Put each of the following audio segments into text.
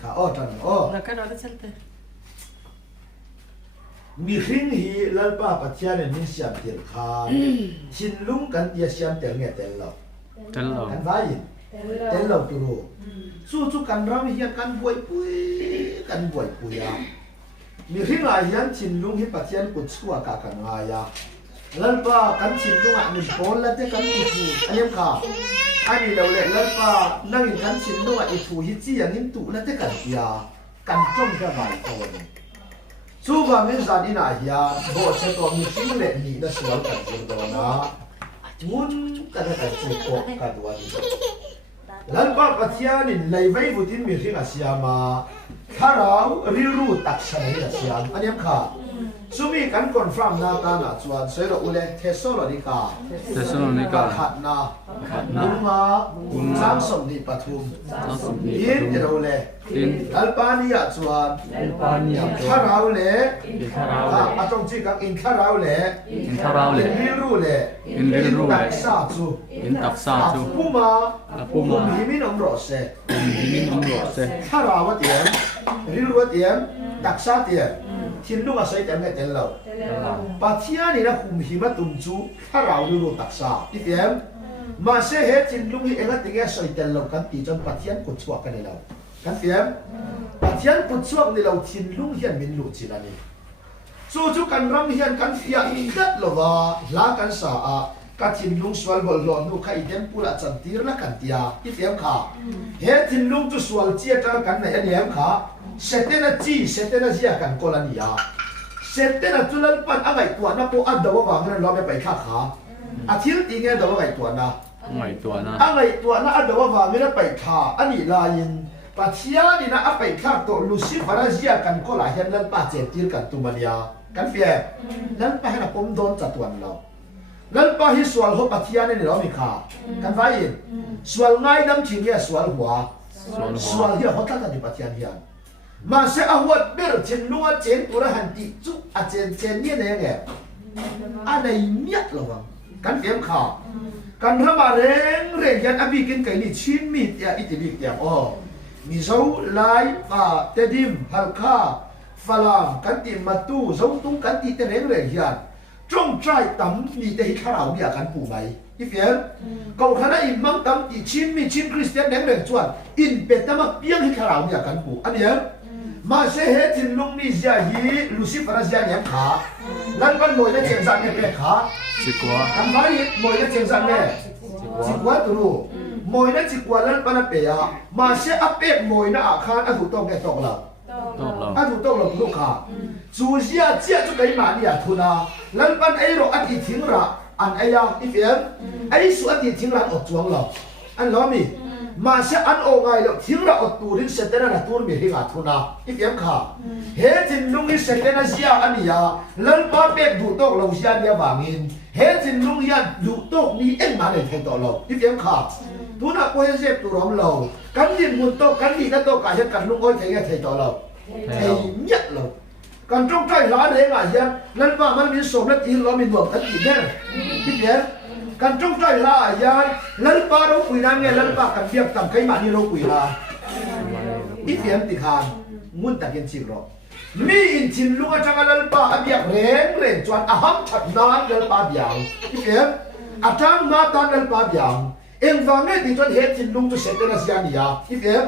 ข้าอ้อจันอ้อ แล้วก็เราได้เช่นเดิม มีครึ่งฮีลัลป้าปัจจัยเนี่ยมีเสียมเตียนคาชินลุงกันเดียเสียมเตียนเงี้ยเตียนหลอก เต็นหลอก กันไว้เตียนหลอกตัวรู้สู้สู้กันเราเฮียกันบวยปุยกันบวยปุยอ่ะมีครึ่งอะไรยันชินลุงฮิปัจจัยกุศลกากันงายาลัลป้ากันชินลุงอ่ะมีโอนแล้วแต่กันอีทูอันนี้ค่ะอันนี้เราเลยลัลป้านั่งกันชินลุงอ่ะอีทูฮิจีอย่างนี้ตุแล้วแต่กันยากันจ้องจะใบโอนสู้บางเรื่องสารอินาเฮียโบเชตอมีสิ่งเล็กนี่นะสวลกันจริงตัวนะมุนกันกันจีโกกันวันลันป้าปัจจัยนี่เลยไว้บุตรมีสิ่งอาเซียมาข้าเราเรียรู้ตักใช้อาเซียอันนี้ค่ะสุมีกันคอนเฟิร์มนาตานะชวนเสร็จอุเลเทสโซโลนิกาขัดนาบุงาสามสมดีปฐุมยินเราเลยอัลบานียชวนข้าเราเลยอาจงจีกังอินข้าเราเลยเรียรู้เลยตักซาจูปูมาหิมินอมรสข้าเราเตียนเรียรู้เตียนตักซาเตียนทินลูกอาศัยแต่ไม่เต็มเราปัจจัยนี่นะคุมหิมะตุ่มจูถ้าเราดูตักษาที่เดียมมาเสียเหตุทินลูกที่เองก็ติดแค่ใส่แต่เรากันตีจนปัจจัยกุศลกันนี่เรากันเดียมปัจจัยกุศลนี่เราทินลูกเฮียนมินลูจีนั่นนี่สู้จูกันรำเฮียนกันเฟียอีกัดเราว่าลากันสากัทินลุงสวลบอลลอนดูใครเดียมปูละจันทีละกันตีอาที่เดียมขาเหตุทินลุงจูสวลเจียกันกันในอันเดียมขาเสร็จนะจีเสร็จนะจีกันโกลานียาเสร็จนะจุลันปันอะไรตัวนะพวกอันเดาววางนั้นเราไม่ไปฆ่าขาอาทิตย์ที่เงี้ยเดาวอะไรตัวนะอะไรตัวนะอันเดาววางนั้นไปฆ่าอันนี้ลายินปัจจัยนี่นะเอาไปฆ่าตัวลูซิฟาราจีกันโกลาเห็นนั้นป้าเจติร์กันตุมันยากันเฟียนั้นป้าให้เราผมโดนจัดตัวเรานั้นป้าให้สวลหัวปัจจัยนี่เราไม่ฆ่ากันไฟสวลง่ายน้ำชิ้นเนี่ยสวลหัวสวลเหี้ยเขาตั้งแต่ปัจจัยเนี่ยมาเสียอาวัดเบลเชนนัวเชนตัวหันติจุอาเชนเนี่ยเนี่ยไงอะไรเมียระวังกันเตรียมข่าวกันทำมาเร่งยันอภิกินไก่นี่ชินมีเตียอิติบิกเตียอ๋อมีเสาไลเตดิมฮัลคาฝรั่งกันติมาตู้เสาตุ้งกันติเตเร่งยันจงใจตั้มมีแต่ให้ข้าเราเนี่ยกันปู่ไหมอีเฟียนก็ขณะอิมังตั้มอีชินมีชินคริสเตียนเร่งจวนอินเป็ดตั้มเพียงให้ข้าเราเนี่ยกันปู่อันเนี้ยมาเสียเหตุลุงนี่เสียฮีลูซิฟาราเสียเนี่ยขาลันวันมวยได้เชียงซันเนี่ยเป็นขากันไปมวยได้เชียงซันเนี่ยจิกว่าตัวรู้มวยได้จิกว่าลันวันนั้นเปียมาเสียอัปเปกมวยน่ะอาคารอันถูกต้องแก่ตกแล้วอันถูกต้องหลงลูกขาจูเสียเจียจุดไหนมาเนี่ยทุนาลันวันไอ้เราอดีตทิ้งระอันไอ้ยังอีเฟียนไอ้ส่วนอดีตทิ้งระอดจวงเราอันล้อมีมาเสียอันโอไงแล้วทิ้งเราอดตูรินเสร็จแล้วนะตูนมีให้ขาดทุนนะอีกอย่างค่ะเฮจินลุงนี่เสร็จแล้วนะเสียอันนี้ยาแล้วป้าเป็ดดูโต๊ะเราเสียเนี่ยบางินเฮจินลุงยันดูโต๊ะนี่เอ็งมาเลยแทนต่อเราอีกอย่างค่ะทุนอ่ะก็ให้เสพตัวเราเรากันดินมุนโต๊ะกันดีกันโต๊ะกันเห็นกันลุงอ้อยแทงแทนต่อเราแทงเนี้ยเรากันจงใจร้านเองอ่ะยันแล้วป้ามันมีสมและจีนเรามีหนวดกันอีกแน่อีกอย่างกันจงใจลายานลันปาเราคุยนั่งไงลันปากันเบียบต่ำใครมานี่เราคุยลาอีเสียงติคานมุนตะเกียนชิรอมีอินชินลุงจังลันปาอเบียบเร่งจวนอาหัมฉัดนานลันปาเบียงอีเสียงอาจารย์มาตานลันปาเบียงเอ็งฟังไงที่จนเหตุชินลุงจะเสร็จแล้วเสียนี่ยาอีเสียง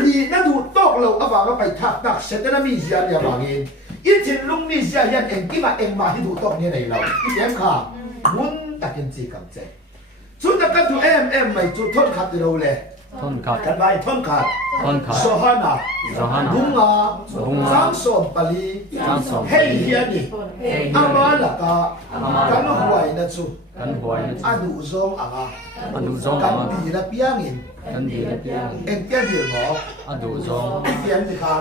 นี่นั่นดูโต๊ะเราเอาฟังก็ไปทักเสร็จแล้วมีเสียนี่บางเองอีชินลุงนี่เสียยันเอ็งที่มาเอ็งมาที่ดูโต๊ะนี่ไหนเราอีเสียงค่ะมุนตะกินจีกับเจสุดท้ายกันตัวไม่จุดทนขัดเราเลยกันไปทนขัดโซฮานาบุงาจังสมปลีเฮียนี่อามาละกากันหวยนะจูอดูซงอ่ะกันดีละเปียงินเอ็งเตี้ยเดียวหรอเปียงสิครับ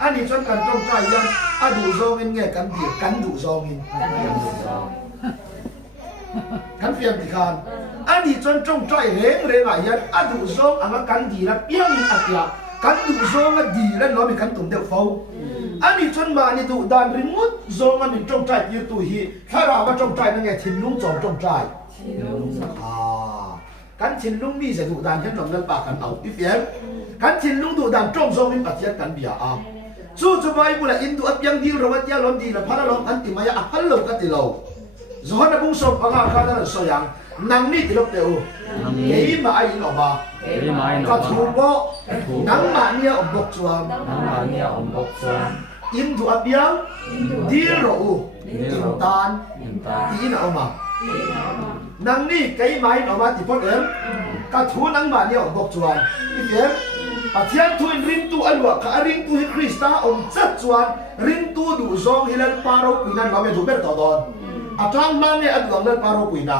อันนี้จนกันต้องใจยังอดูซงเงี้ยกันดีกันดูซงอินกันเฟียมติคานอันนี้จนจงใจเร่งอ่ะยันอดูซงอ่ะกันดีละเปียงอินอักยากันดูซงอ่ะดีแล้วน้องมีกันตุ่มเดียวเฝ้าอันนี้จนมานี่ดูดานริมุดซงอ่ะมีจงใจยืดตัวฮีถ้าเรามาจงใจนั่นไงทิ้งลุงจงใจกันทิ้งลุงมีเสดูดานเห็นหนองนั่นปากกันเอาอีเฟียม kan chin lung tu dan trong zong in pathian kan bia a chu chu bai bula in tu apyang dil rawat ya lom di la phara lom kan ti maya a hal lo ka ti lo zohana bung so panga kha da so yang nang ni ti lok te u ei ma ai no ba ka thu bo nang ma nia om bok chuan in tu apyang dil ro u in tan ti na oma nang ni kai mai no ma ti pot em ka thu nang ma nia om bok chuan i em pathian thu in ring tu alwa ka ring tu hi krista om chat chuan ring tu du zong hilal paro pinan lo me du ber to don atang ma ne adwang lal paro pina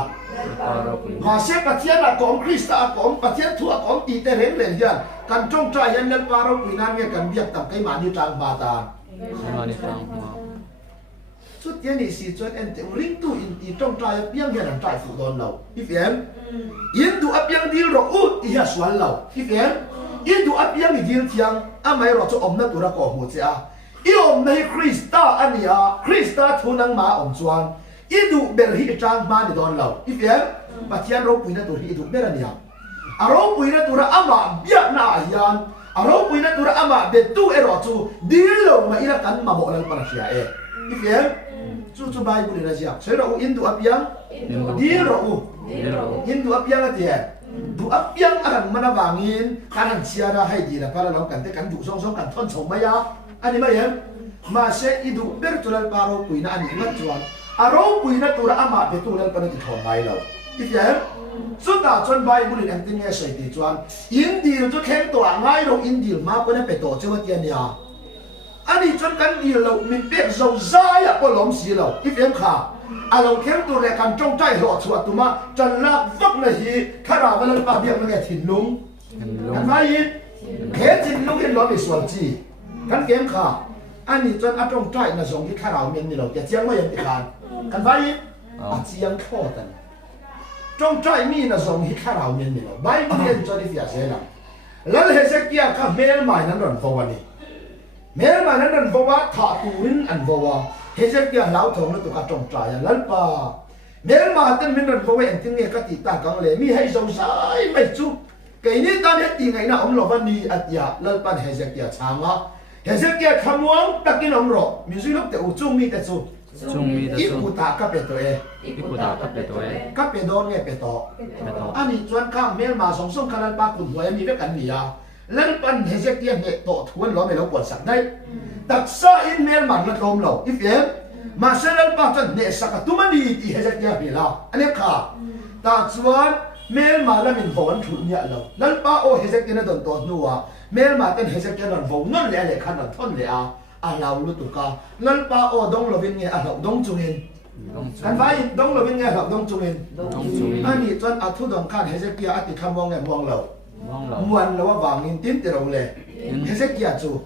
ma se pathian a kom krista a kom pathian thu a kom ti te reng len hian kan tong tra yan lal paro pinan nge kan biak tam kai ma ni tang ba ta chút tiền này xí chút em tự ring tu in ti trong trai biang hiện làm trai phụ đòn lâu if em in tu áp biang deal rồi út thì hết xoắn lâu if em in tu áp biang thì deal thiang à mấy rồi cho ông nó tu ra cổ một chứ in ông này Krista anh à Krista thu năng má ông chuan in tu bel hi trang má đi đòn lâu if em mà thiang rồi quỳ nó tu hi tu bel anh à rồi quỳ nó tu ra ama biak na hian à rồi quỳ nó tu ra ama bet tu rồi tu deal lâu mà ina kan mà bộ lần panasya if em chu bai bu na sia sei ro in du apiang di ro in du apiang ati du apiang akan mana wangin kanan sia da hai di la para lo kan te kan du song song kan thon chong ma ya ani ma yem ma se idu bertulal paro puina ani ma chuan aro puina tura ama betulal pan ti thon mai lo if yem su ta chon bai bu ni an tin nge sei ti chuan in di chu khem to ngai ro in di ma ko na pe to chu ti ani ya anh đi chân cắn đi lâu mình biết dầu dai à có lom xí lâu if em khá à lâu kém tu lại càng trong trái lọ chuột tu mà chân lạc vấp là gì khá ra vào lần ba biếng nó nghe thìn lung anh phải ít thế thìn lung hiện lo bị xuân chi cắn kém khá anh đi chân ở trong trái là giống cái khá ra miếng đi lâu để chiang mới em bị khán anh phải ít à chiang khó tận trong trái mi là giống cái khá ra miếng đi lâu bảy mươi cho đi phía dưới lắm lần hết sẽ kia cả mấy mày nó còn vô anh mẹ mà nó đần vô á thọ tuin ăn vô á thế giới kia lão thòng nó tụi cả trồng trái lắm pa mẹ mà tên mình đần vô em tiếng nghe các tỷ ta càng lệ mi hay dầu sai mấy chút cái này ta hết tiếng ngày nào ông lộc văn đi ắt ya lắm pa thế giới kia chang á thế giới kia tham uống tất nhiên ông rồi mình suy lúc tiểu trung mi tại số ít cụ ta các bề tuổi các bề đón nghe bề to anh đi chuyến khang mẹ mà sống sống khang lắm pa cùng với mi biết cái gì à lần pan thế giới kia nghệ tổ thuần lo mày lo quật sạch đây đặc sa in mel man nó lom lo if em mà sẽ lần pa chân nghệ sạch tu mà đi thì thế giới kia bị la anh em khá ta chuan mel mà là mình vốn thủ nhẹ lo lần pa ô thế giới kia nó đồn tốt nua mel mà tên thế giới kia nó vốn nó lẹ lẹ khăn nó thon lẹ à lao lu tu ka lần pa ô đông lo bên nghe à lo đông chung in anh phải đông lo bên nghe lo đông chung in anh đi chuan à thu đồng khăn thế giới kia à thì khăm mong nghe mong lo muan lo vàng in tin từ đầu lệ thế giới kia chú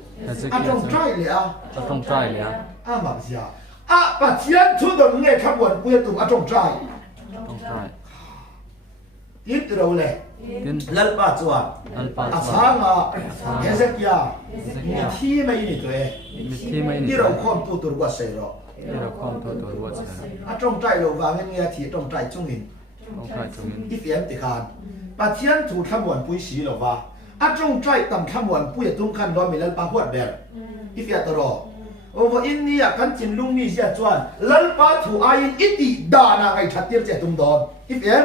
à trong trai lệ à mà gì à bà thiên thu đồng nghe khắp quần quê tụng à trong trai tin từ đầu lệ lần ba chuan à sáng à thế giới kia mi thi mấy này tuổi đi đâu không tu tu quá sấy rồi à trong trai lo vàng nghe thì trong trai chung in if em thì khan bà thiên thủ tham quan bùi xí lầu va, à trong trái tầm tham quan bùi tung khăn đó mình lên ba huat bèn, if ya taro, over India kan chin lung ni sia chuan, lên ba thủ ai ít đi đà na ngày chặt tiêu trẻ tung đòn, if em,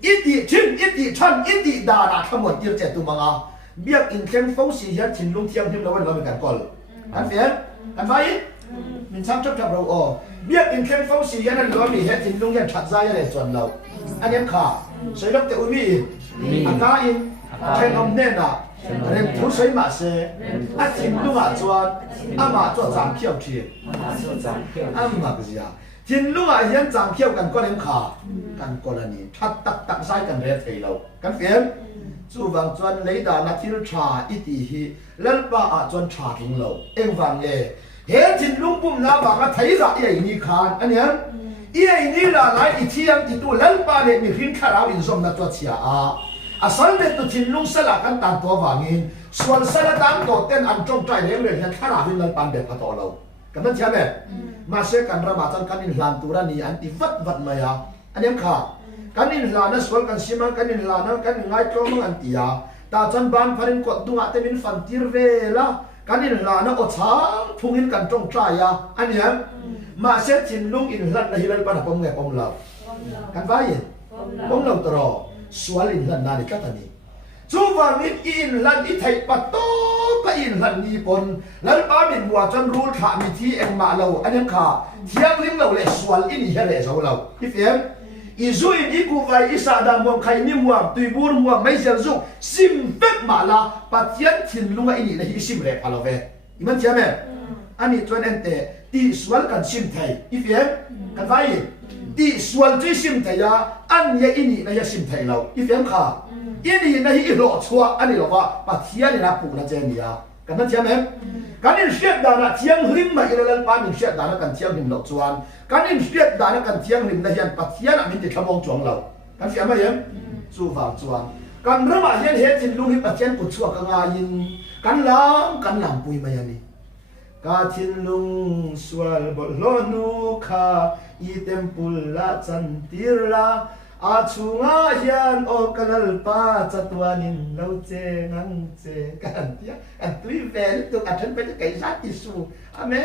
ít đi chin, ít đi chan, ít đi đà na tham quan tiêu trẻ tung manga, biết in kem phong xí ya chin lung thiam thêm đâu mình cần call, anh phải, anh phải, mình sang chấp chấp rồi, biết in kem phong xí ya nên đó mình hết chin lung ya chặt ra ya để chuẩn lâu, anh em khá. Sấy lốc tiểu mi, cá in, thêm ông nên à, nên thú sấy mà xe, à chim lúc à chuan, à mà cho giảm khiêu chi, à mà cái gì à, chim lúc à hiện giảm khiêu cần có em khá, cần có là gì, thắt tắc sai cần rét thấy lâu, cần phiền, chú vàng chuan lấy đà nát thiếu trà ít đi hi, lần ba à chuan trà trung lâu, em vàng lệ, hết chim lúc bung na vàng à thấy ra vậy ni khan, anh em. Ia ini là lại ít thiam thì tu lần ba để mình khinh khá in som na cho chia à sáng để tu chín lung sa là căn tàn to vàng in xuân sa là tàn to tên ăn trong trái lên lên khá là in lần ban để phát to lâu cái đó chia mẹ mà sẽ cần ra mà chân căn in làm tu ra ni anh thì vất vất mà anh em khá căn in là nó xuân căn xí mà căn in là nó căn ngay trong nó anh tía ta chân ban pharin cột tung ate min fan tir ve la kan in la na o chang phung in kan trong trai ya anh em mà sẽ chín lung in lần này lần ban pom nghe pom lao kan vai pom lao tro sual in lần na ni ka tani chu wang in lần i thai pat to ka in lần ni pon lần ba min wa chân rul kha mi thi em ma lo anh em kha thiang lim lo le sual in hi le zo lo ifem izuin iku vai isada mong khai ni muam tuibur muam mai zel zung sim pek mala patian thin lunga ini na hi sim re palove iman tiame ani tuan ente ti sual kan sim thai ifem kan vai ti sual ti sim thai ya an ya ini na ya sim thai lo ifem kha ini na hi lo chua ani lo wa patian na pu na chen ya kan na tiame kan in shet da na thiang hrim ma ilal pa min shet da na kan thiang hrim lo chuan kan in shet da na kan thiang hrim na hian pathian amin ti thamong chuang lo kan fiam ma yem chu wang chuan kan rama hian he thin lung hi pathian pu chua ka nga in kan lam pui ma yani ka thin lung swal bol lo nu kha I tempul la chan tir la a chunga hian o kanal pa chatuanin lo che ngang che kan tia an tui vel tu athan pe kai sa ti su amen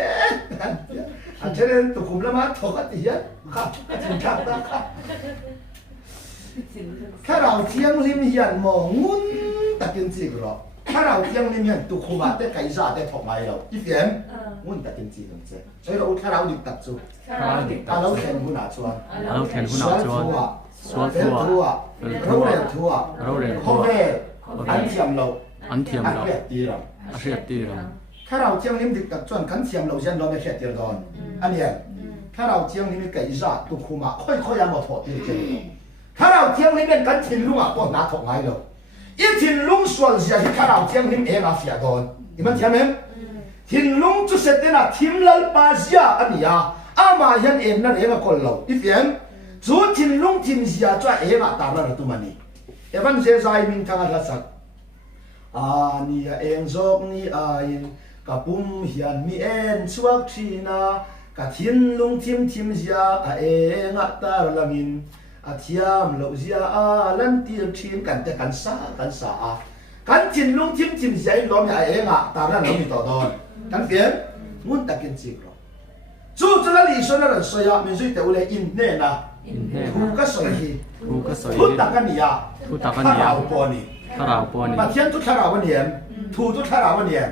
kan tia athan tu kum lama thok ati hian kha tin thak ta kha kha rao thiang lim hian mo ngun takin chi gro kha rao thiang lim hian tu khuma te kai sa te thok mai lo I fiam ngun takin chi dong che choi ro kha rao dik tak chu ta lo khen hu na chuan Xuân thua, rau rèn thua, không về, ăn thiềm lẩu, ăn sẹt tì rồi. Khi nào chiang lim địch tập chuẩn cắn thiềm lẩu dân lo mới sẹt tì rồi, anh em. Khi nào chiang lim cái giá tụ khu mà khơi ăn một thọ tì chơi. Khi nào chiang lim cắn thìn lung à, có nát thọ ngay rồi. Ít thìn lung xuân giờ khi nào chiang lim em à fiat rồi, iman thiam em. Thìn lung chú sẹt na thìm lal pa zia anh ya, ama yan em na em à còn lẩu, ít em. Chú thìn lung thìm zia cho em à ta ra tu mani. Evan se zai min thang la sak. Ani a eng zok ni ain kapum hian mi en chuak thina ka thin lung thim zia a eng a tar langin a thiam lo zia a lan tir thim kan te kan sa a kan thin lung thim zia lo mi a eng a tar la lo mi to don kan fiam mun takin chi ro chu la li so na ran so ya min zui te ule in ne na thu ka soi hi thu takania Tharau poni. Pathian tu tharau baniam, thu tu tharau baniam.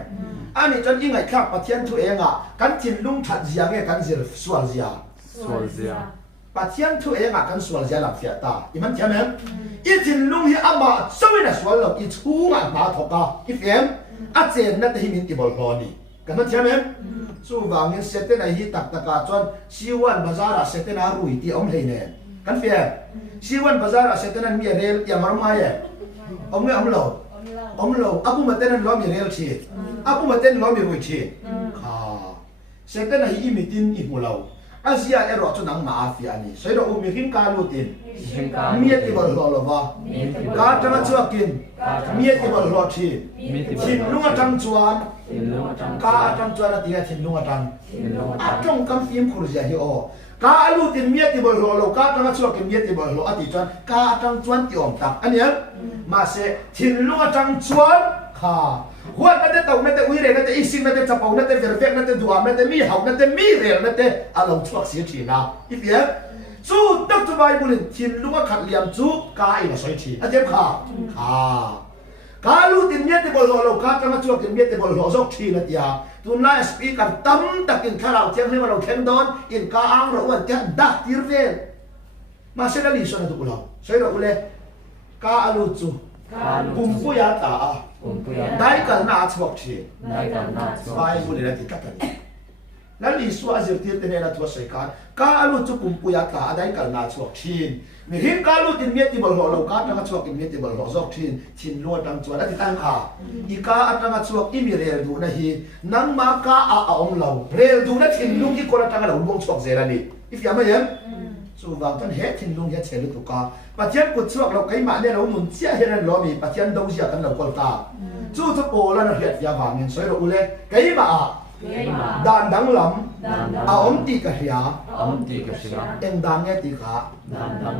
Ani chan ingai khap pathian tu enga kan tin lung that zia nge kan zir sual zia. Pathian tu enga kan sual zia lam fiat ta. Iman thiam em. I tin lung hi ama sawina sual lo I chunga ma thoka. Ifem a chen na te hi min ti bol hloni. Kan thiam em. Chu wangin sete na hi tak taka chon siwan bazara sete na rui ti om leine. Kan fiam. Siwan bazara sete na mi rel ya marma ye. Ông nghe ông lâu, aku mà tên lo mi real chi, aku mà tên lo mi rui chi, sẽ tên là hi mi tin ít mù lâu, Asia ero cho nang mafia ni, so ero mi hin kalu tin, miet ti bol lo va, ka tama chuakin, miet ti bol lo chi, chin lunga tang chuan, ka tang chuan ati chin lunga tang, atong kam phim khurja hi o. Ka alu tin miet ti bol lo ka tang chuak ke miet ti bol lo ati chuan ka tang chuan ti om tak ania ma se thin lunga tang chuan kha huat na te tau na te uire na te ising na te chapau na te vervek na te duam na te mi hau na te mi rel na te alo chuak si thi na ifia chu tak tu bai bulin thin lunga khat liam chu ka ina soi thi atem kha ka lu tin miet ti bol lo ka tang chuak ke miet ti bol lo zok thi na tia tu na speaker tam takin tharau thiang hema lo khen don in ka ang ro wan te dak tir vel ma se la li so na tu lo so ro ule ka alu chu kumpu ya ta dai kal na chok thi bai bu le ti takan la li so azir tir te ne na tu sai ka alu chu kumpu ya ta dai kal na chok thin mi hin ka lu tin miet ti bol lo ka tang chok in miet ti bol lo zok thin lo tang chuan ati tang kha I ka atang chok I mi rel du na hi nang ma ka a ong lo rel du na thin lung ki ko la tang lo bong chok zera ni if ya ma yam chu wang tan he thin lung ya chelu tu ka pathian ku chuak lo kai ma ne lo mun chia heran lo mi pathian do sia kan lo kol ta chu chu po la na hiat ya wangin soi ro ule kai ma đàn đắng lắm ống tì cả hia em đàn nghe tì cả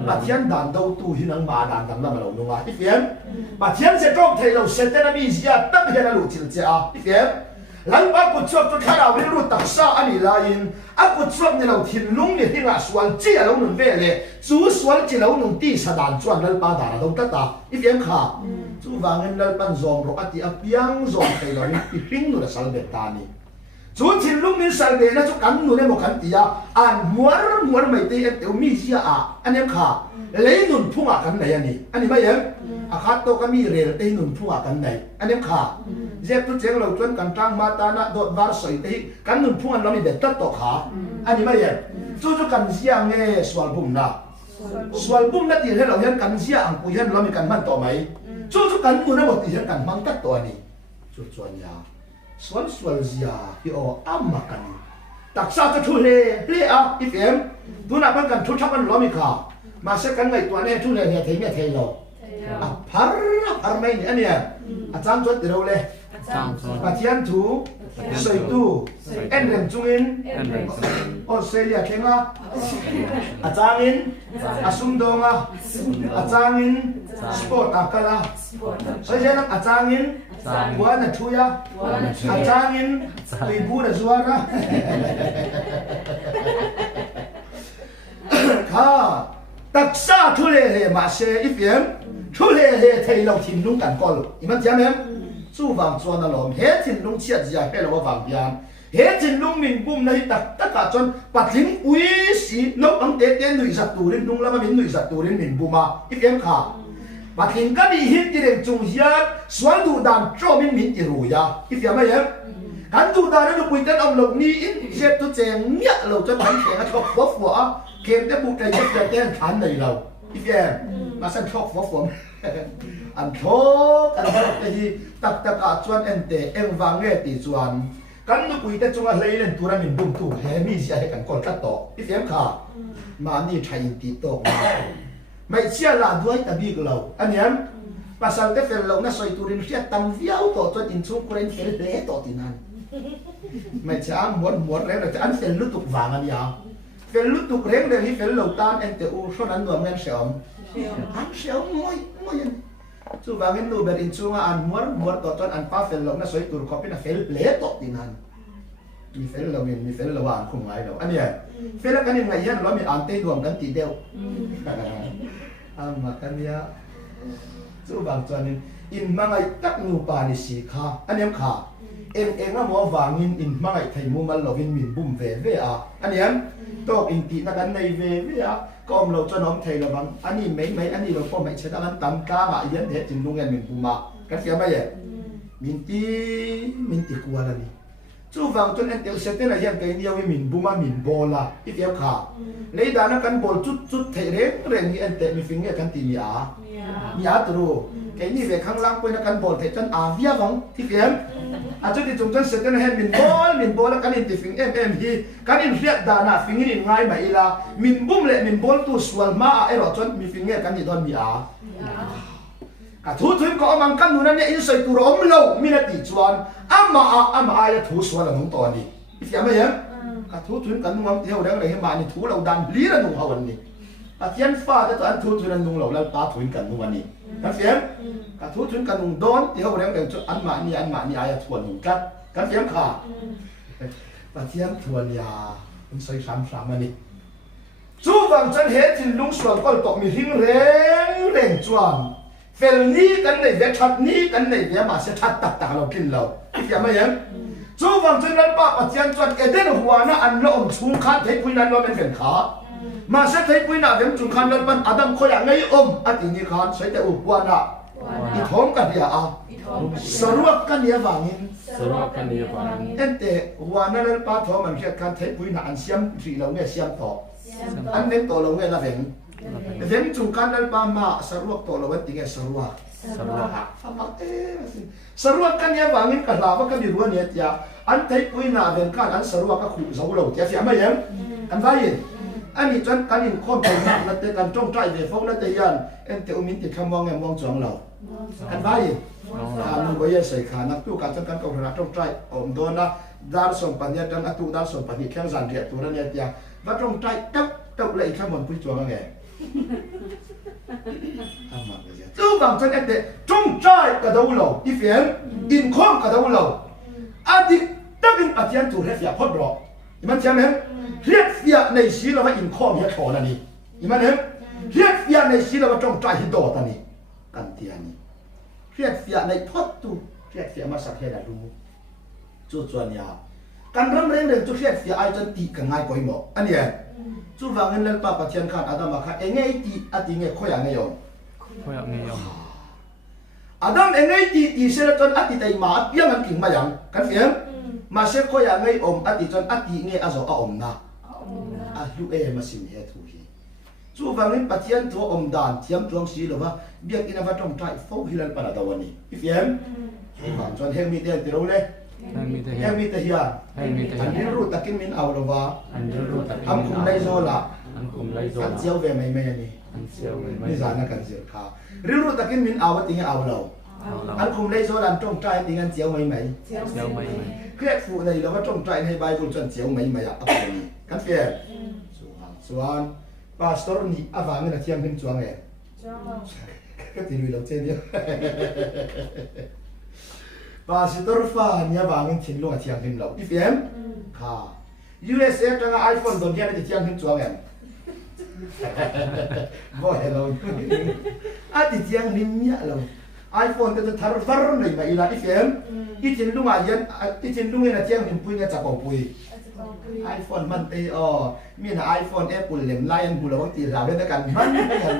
bà thiên đàn đâu tu hi năng mà đàn đắng làm lâu nung ít phiền bà thiên sẽ trong thầy lâu sẽ tên ami gì à tất hiện là lụt chịu chả ít phiền lần ba cột chuột tôi khai đầu với lụt tắc sa anh là in cột chuột này lâu thiên lung này hiện là xuân chỉ là lâu nung về này chú xuân chỉ lâu nung tì sa đàn chuột lần ba đàn đâu tất ta ít phiền khá chú vàng anh lần ban zong rồi ati apiang zong thầy lâu ít phiền nữa là sao để ta này chú thiên lung này sao để nó chú cắn nữa này một cắn tía muốn mấy tê em tiểu mi gì anh em khá lấy nụn phung cắn này anh em mấy em khát tô cái mi rề tê nụn phung cắn này anh em khá dẹp tu chén lâu chuẩn cắn trang ma ta na đột var sợi tê cắn nụn phung anh làm gì để tất tổ khá anh em mấy em chú cắn giang nghe xoal bùm na tiền hay là hiện cắn giang anh bây hiện làm gì cắn man tổ mấy chú cắn nụn nó một tiền cắn mang tất tổ này chú chuẩn ya xoal giang hiểu âm mà cắn đặc sao cho chú lê ít em tu nào bạn cắn chú chắc anh làm gì khá mà sẽ cắn ngày tuần này chú lê thấy nghe thấy lâu par mấy này anh em trang chuẩn từ đâu lên bà thiên thủ sợi tu em làm chung in Australia keng trang in sung dong trang in sport akala bây giờ nó trang in buat na chuya trang in ibu na suara ha đặc sa thu lệ mà sẽ ít phiền thu lệ thầy lâu thiên lung cảnh con iman tiêm em chú vàng chuan là lom hết thiên lung chiết gì hay là vàng biang hết thiên lung mình bùm này tất cả chuan bát thiên uy sĩ nấu ăn tết tết nuôi giặt tủ lên lung lắm mình nuôi giặt tủ lên mình bùm mà ít phiền khá bát thiên cái gì hết thì đến trung hiệp xoan đủ đàn cho mình thì rồi ya ít phiền mấy em hắn đủ đàn nó bùi tên ông lộc ni ít dẹp tu chèn nhẹ lộc cho bánh chèn cho phốt phở kèm theo bụng cái dẹp tên thán này lộc ít phiền mà sang chọc phốt phở anh thốt anh nói cái gì tất cả chuan em tệ em vàng nghe tỷ chuan cắn nó quỳ tới chung lấy lên tu ra mình bung tu hè mi gì hay cần còn cắt tổ ít em khá mà anh đi chạy tỷ tổ mày chia là đuôi ta bị cái lâu anh em pasal te fel lâu nó soi tu rin phía tam viau tổ cho tin chung quen fel lẽ tổ tin anh mày chả muốn rèn là anh fel lút tục vàng anh ya fel lút tục rèn là hi fel lâu tan em te u số anh nuông em sẹo anh sẹo ngồi chú vàng anh nuôi bên chung anh muốn tổ cho anh pa fel lâu nó soi tu copy nó fel lẽ tổ tin anh mi fel lâu mi fel lâu anh không ai đâu anh ya fel cái này ngày anh nói mi anh tây luồng đan tì đeo mà cái này chú vàng cho nên in mang ai tắc nụ bà đi xì khá anh em khá em á mua vàng in mang ai thầy mua mà lâu in mình bùm về anh em to in tị nó cái này về có ông lâu cho nó thầy là bằng anh em mấy anh em có mấy chế đã ăn tắm cá mà yên thế chính luôn nghe mình bùm mà cái gì vậy mình tị qua là đi chú vàng cho nên tiểu sẽ tên là hiện cái nhiều mình bùm mà mình bò là ít em khá lấy đá nó cắn bò chút thầy rèn như anh tệ mình phình nghe cắn tị mi turu cái này về khang lang quên nó cắn bò thầy chân vía vắng thì em cho thì chúng ta sẽ tên là mình bò là cắn in tị phình em hi cắn in riết đá na phình in ngay mà là mình bùm lệ mình bò tu sual mà rồi chân mình phình nghe cắn gì đòn mi cả thu có mang cắn luôn này in sợi tu rom lâu mi là tị chuan ama ai là thu sual là nông to đi thì em ấy cả thu cắn nông theo đấy là mà ni thu lâu đan lý là nông hậu này thiên pha đó anh thu thuần nung lâu là ta thuần cần nung anh cái phiền cả thu thuần cần nung đón thì họ đang cho ăn mà ni ai thuần nung cắt cái phiền khá và thiên thuần ya cũng xây sam anh đi chú vàng chân hết thì lung xuân còn tọt mi hình rèn chuan phèn ní cái này về chặt ní cái này về mà sẽ chặt tạt lâu kinh lâu cái phiền mấy em chú vàng chân lên ba và thiên chuan cái đến hoa nó ăn lộn chung khát thấy quy nan lo bên phiền khá mà sẽ thấy quý nào đến chúng khăn lên ban Adam khôi là ngay anh thì như khăn sẽ thấy quan ạ đi thốn cả địa saruak kan dia vangin em te wana lên ba thọ mình sẽ khăn thấy quý nào anh xem chỉ lâu nghe xem thọ anh đến tổ lâu nghe là vén chúng khăn lên ba mà saruak tổ lâu tiếng nghe saruak kan dia vangin cả là cái điều này ya anh thấy quý nào đến khăn anh saruak cái khu dấu lâu thì phải mấy em anh vai anh chân cái nhìn con thấy là tới cần trong trại về phong là tới yan em tiểu mình thì không mong em mong chọn lâu กันไว้การนุ่งไว้ใส่ขานักตู้การจัดการกองทัพต้องใจอมโดนนะดาร์ส่งปัญญาดังอัตุดาร์ส่งปัญญาแค่สันเดียตัวนั้นเนี่ยที่ว่าต้องใจต๊บเลยข้ามบนผู้จวงไงทำมาเลยตู้บางท่านเด็ดจงใจกระดูเราอีเฟียนอินคอมกระดูเราอาทิตย์ตั้งเป็นปัจจัยตัวเรียกเสียพอดรอมันใช่ไหมเรียกเสียในชีเราว่าอินคอมเฮียถอนั่นนี่มันเห็นเรียกเสียในชีเราว่าจงใจฮิโดตันนี่กันเตียนี่เรียกเสียในพอดตัวเรียกเสียมาสักแค่ไหนรู้จุดส่วนยาการรำเรียงเรื่องจุดเรียกเสียไอ้จนตีกันง่ายกว่าอีกหมดอันนี้จุดวางเงินเล่นปาปัจจัยขาดอาดามาค่ะเองไงตีอาทิตย์ไงข้อยางไงยอมข้อยางไงยอมอาดัมเองไงตีเสร็จจนอาทิตย์ไอ้มาเพียงกันกิ่งมาอย่างกันเฟียงมาเสร็จข้อยางไงอมอาทิตย์จนอาทิตย์ไงอาโซอาอมนะอาลูเอมาสิมเหตุทุยจู่ฟังนี้ปัจจัยตัวอมดานเทียมตัวสีหรือว่าเบียกอินวัตรใจโฟกิลันปนาดาวันนี้อีเฟียมจนเฮงมีเดียนติรู้เลยเฮงมีเดียอันนี้รู้ตะกินมินเอาหรือว่าอันคุมไลโซล่ะอันเจียวเวไม่ไม่นี่นี่สารนักการเสียขารู้ตะกินมินเอาว่าติงเอาเราอันคุมไลโซลันจงใจติงอันเจียวไม่ไม่เครียดฟูในเราว่าจงใจให้ใบบุญจนเจียวไม่ไม่อะอันนี้กันเฟียส่วนปาสตอร์นี่อาฟังเงินเทียมขึ้นจวงเองก็ตีลุยเราเจนี่ปาสตอร์ฟ้าเนี่ยฟังเงินทิ้งลงเทียมขึ้นเราอีเฟียมค่ะ USA จังไอโฟนโดนเทียมเทียมขึ้นจวงเองบ่เห็นเราอาทิตย์ยังนิ่มเนี่ยเราไอโฟนก็จะทาร์ฟาร์นี่มาอีลาอีเฟียมอีทิ้งลุงอายันอีทิ้งลุงเนี่ยเทียมขึ้นปุยเนี่ยจะบอกปุยiPhone มันตีอ๋อมีนะ iPhone Apple เล่มไล่อันบุหรี่ตีราวเล่นด้วยกันมันกัน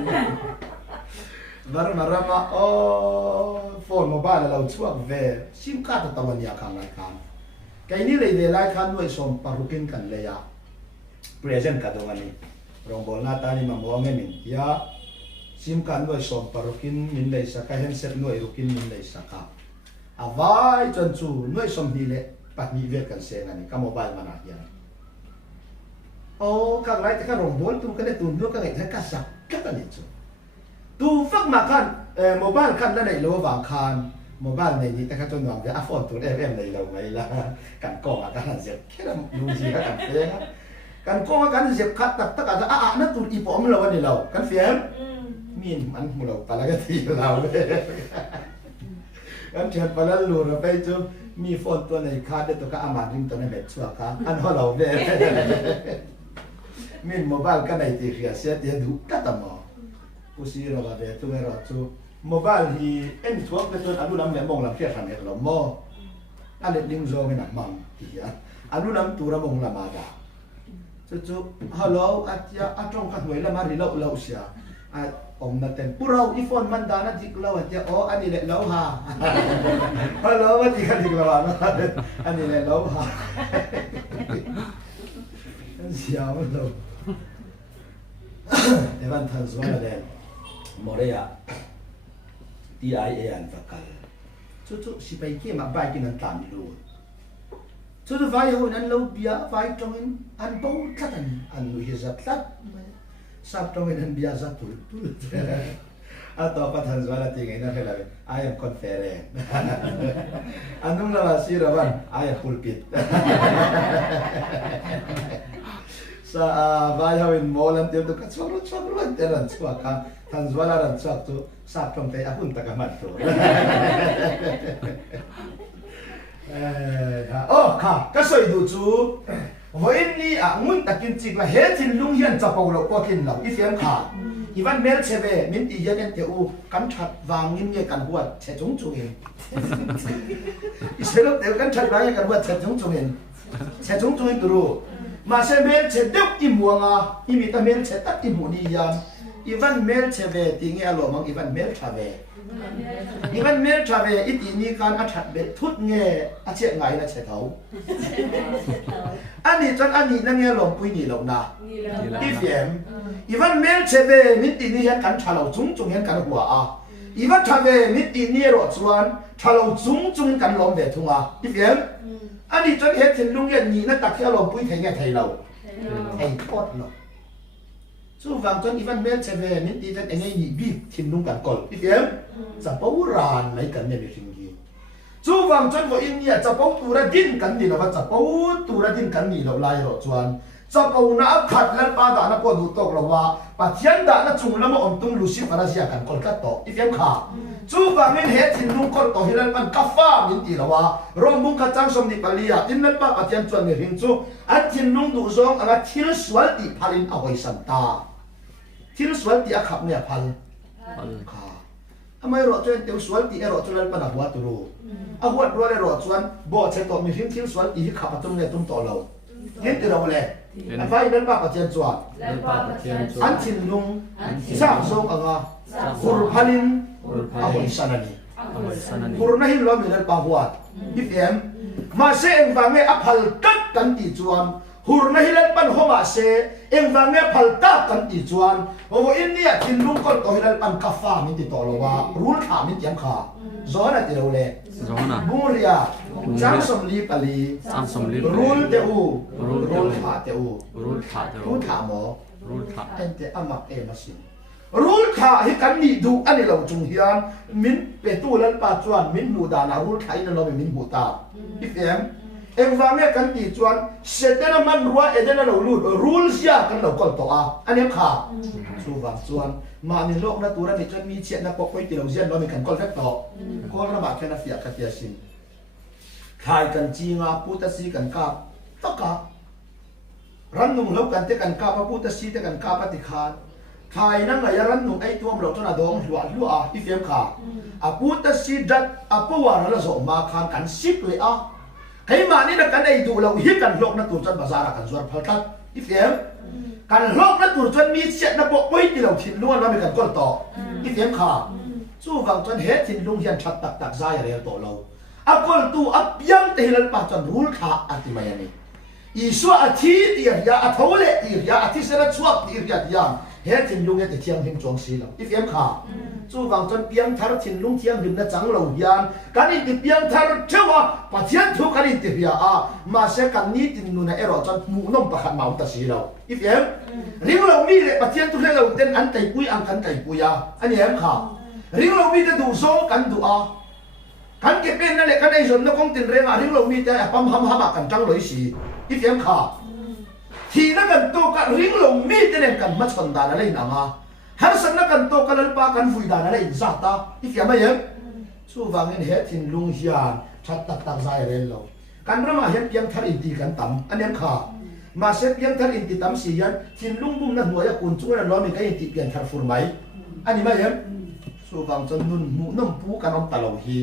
บารมารามาอ๋อโฟนโมบายเราช่วงเวซิมการ์ดตะวันยาคันรายการไก่นี่เลยเวลาคันด้วยสมปารุกินกันเลยอะเพรสเซนต์กันตรงนี้รองบอลหน้าตานี่มันมองไม่มินยาซิมการ์ดด้วยสมปารุกินมินเลยสักเห็นเสร็จด้วยรุกินมินเลยสักเอาไว้จนจู่ด้วยสมดีเลยปัจจุบันกันเสียงอันนี้ก็โมบายมันอะไรอย่างโอ้ข้างไรแต่ข้างรองบอลตัวกันได้ตัวนู้นก็ไงแต่ก็สักก็ตันนี่จูตัวฟักมาคันโมบายคันแล้วในโลกวางคันโมบายในนี้แต่ข้าจนหวังจะอัฟฟอนตัวเอ็มในเราไว้ละกันกองอาการเสียแค่เราดูสิกันเฟียกันกองอาการเสียคัดตักกันจะนั่นตัวอีปอมเราวันนี้เรากันเฟียมีนมันมูเราปลากระตีเรากันเชิญปลาลูเราไปจูมีฟอนตัวในคาเดตัวก็อามาดิมตัวในแบบชัวร์ครับอันเราเบ้มีโมบายกันในที่เรียเสียที่ดูกัตมอผู้ซื้อเราแบบตัวเราจูโมบายที่เอ็นชัวร์เป็นตัวอนุน้ำเนี่ยมองลำเพียรทำให้เราโมอันเด็ดลิงโซ่เป็นหนักมังที่อนุน้ำตัวเรามองลำมาดาจูฮัลโหลอาจจะอาจงขัดหน่วยละมาริเราเสียอมนั่นเต็มผู้เราอีฟอนมันดานะจิกเราอาจจะอ๋ออันนี้แหละเราฮะฮัลโหลว่าจิกันจิกเราอันนี้แหละเราฮะเสียมันเราเดี๋ยววันทันสวนอะไรมอเรีย TIA อันฟักกันชุดสิไปเกี่ยมาไปกินอันตามดูชุดไฟหัวนั้นเราเบียไฟตรงนั้นอันโบทัดอันนุยจัดทัดสับตรงนั้นเบียจัดตุลatau apa Tanzania tinggal ini adalah ayam konferen antum lah sirawan ayam pulpit sa bayawin molan tiap tu kacau teran suaka Tanzania ran suatu sapong teh akun tagamat tu oh kah kasoi ducuวันนี้งุนตะกินจิกละเฮจินลุงยันจะเป่าเราก็กินเราอีเสียงขาอีวันเมลเชเวมินตียันเตอูกันชัดวางงินเงี้ยกันหัวเฉจงจงเองอีเสลเตอูกันชัดวางเงี้ยกันหัวเฉจงจงเองเฉจงจงเองตัวมาเชเมลเฉเด็กอิมัวงาอีมิตาเมลเฉตัดอิมุนียันอีวันเมลเชเวติงเงี้ยหลวมังอีวันเมลชาเวอีวันเมลชาเวอีตีนี้การอัดเบ็ดทุดเงี้ยอาเชไงนะเฉเท้าอันนี้จนอันนี้นั่งเงี้ยหลงปุยนี่หลงนะอีเฟียมอีวันเมลเชเวมิตีนี้เห็นกันชาเราจุงจุงเห็นกันหัวอีวันชาเวมิตีนี้รอชวนชาเราจุงจุงกันลงเบ็ดทุ่งอีเฟียมอันนี้จนเห็นถึงลุงเงี้ยนี่นั่นตักเที่ยวหลงปุยไทยเงี้ยไทยเราไอ้โคตรหลง สู้ฟังจนอีวันเมนเชเวนิตีจันเองไงมีบีทิมนุ่งกันกอลอีเอ็มจะปูรานไม่กันเนี่ยมีสิ่งนี้สู้ฟังจนว่าอินเดียจะปูตัวดินกันนี่เราว่าจะปูตัวดินกันนี่เราไล่เราจวนจะปูน้าขัดและปาดานะพอดูตกเราว่าปัจจัยดานะจุงแล้วมาอมตุ้งลุสิฟาราเซียกันกอลกัตโตอีเอ็มค่ะสู้ฟังเมนเฮทิมนุ่งกอลโตฮิลันมันกัฟฟ้ามินตีเราว่ารองบุงขจังสมนิปลียอินนั้นป้าปัจจัยจวนเนี่ยหิงจูอันทิมนุ่งดูซองอันทิลสวลติพัลินเอาไว้สันตาที่รู้สวนตีอาขับเนี่ยพันค่ะทำไมรอจนเตียวสวนตีรอจนนั้นปนักหัวตัวรู้เอาหัวรัวเลยรอจนบ่ใช้ตัวมีทิ้งที่สวนตีที่ขับตรงเนี่ยตรงต่อเราเห็นตีเราเลยอันไฟนั้นป้าปะเทียนจวนอันชินลุงสร้างทรงอ่ะคุรพันินเอาไว้สันนี่คุรนั่นหินล้อมอยู่ในป่าหัวอีเอ็มมาเสียงฟังให้อภัลกัดกันตีจวนหูร์นหิเลนปันหอมาเซเอ็งฟังเนี่ยพัลตากันติจวนโอ้อินเดียกินลุงคนตัวหิเลนปันกาฟ้ามิติตอลว่ารูลขามิติยังขาจอนะติเราเลยบุเรียจังสมลีปลีรูลเตอูรูลขาเตอูรูลขาหมอเอ็นเตอามักเอมาสิรูลขาให้กันนี่ดูอันนี้เราจงเฮียนมินเปตูลันปาจวนมินหูดานารูลขาอินเราเป็นมินหูตาอีเอ็มเอ็งฟังเนี่ยกันตีจวนเสร็จแล้วมันรัวเอเดนเราลูดรูลเสียกันเราก็ต่ออันนี้ค่ะสู้ฟังจวนมาในโลกนั้นตัวนั้นจะมีเชียนนักปกป้องที่เราเชียนเรามีกันก็แค่ต่อก็ระบาดแค่นั้นเสียกันเดียสินทายกันจีงาพุทธศีกันกาตะการันนุ่งลบกันเตกันกาพระพุทธศีเตกันกาปฏิคานทายนั่งไงรันนุ่งไอตัวเราจนอดองหัวอีเฟียมค่ะอาพุทธศีดัดอาปวานเราส่งมาคานกันสิบเลยใครมานี่นะกันไอ้ดูเราฮิกันโลกนักตุนจนภาษากันส่วนพัลทัดอีเฟียมกันโลกนักตุนจนมีเสียนับปกไว้ที่เราทิ้งล้วนเราไม่กันก้นต่ออีเฟียมค่ะสู้ฟังจนเฮ็ดทิ้งลุงยันชัดตักใจอะไรต่อเราอักลตูอับยังเตลันปะจนรูลขาอัติมายันีอีสัวอาทิตย์อียาอัทโวเลอียาอาทิตย์เสร็จชัวอียาที่ยังเฮ็ดทิ้งลุงยันเที่ยงทิ้งจงสีเราอีเฟียมค่ะสู้ฟังจนเพียงทาร์ทิ้งลุงเที่ยงหินนะจังเรายันกันอีกเพียงทาร์เชื่อว่าปัจจัยทุกกันอีกที่ยามาเสกันนี้ทิ้งนู่นเอรอจนมูน้องประคันมาอุตสีเราอีเฟียมริงเรามีเลยปัจจัยทุกเรื่องเราเต้นอันไตปุยอันกันไตปุยอันนี้เอ็มค่ะริงเรามีแต่ดูโซ่กันดูกันเก็บเป็นนั่นแหละกันไอ้ส่วนนักของตินเรื่องริงเรามีแต่ปั๊มหำกันจังเลยสิอีเฟียมค่ะทีนั้นกันตัวกันริงเรามีแต่เนี่ยกันมาชนดานอะไรนะมาหากสันนักกันตัวกันปากันฟุยดานอะไรสัตตาอีเฟียมไม่ยังสู้ฟังเงินเฮ็ดทิ้งลุงเฮียนชัดตักใจเรื่องเรากันเรามาเฮ็ดเพียงทัดอินตีกันต่ำอันนี้ค่ะมาเสร็จเพียงทัดอินตีต่ำสี่ยันทิ้งลุงบุ้มนั่นหัวยากุนจุ้งนั่นล้อมีกันอินตีเปลี่ยนทัดฝุ่นไหมอันนี้ไม่ยังสู้ฟังจนนุ่นมุน้ำปูกันน้ำตะลงฮี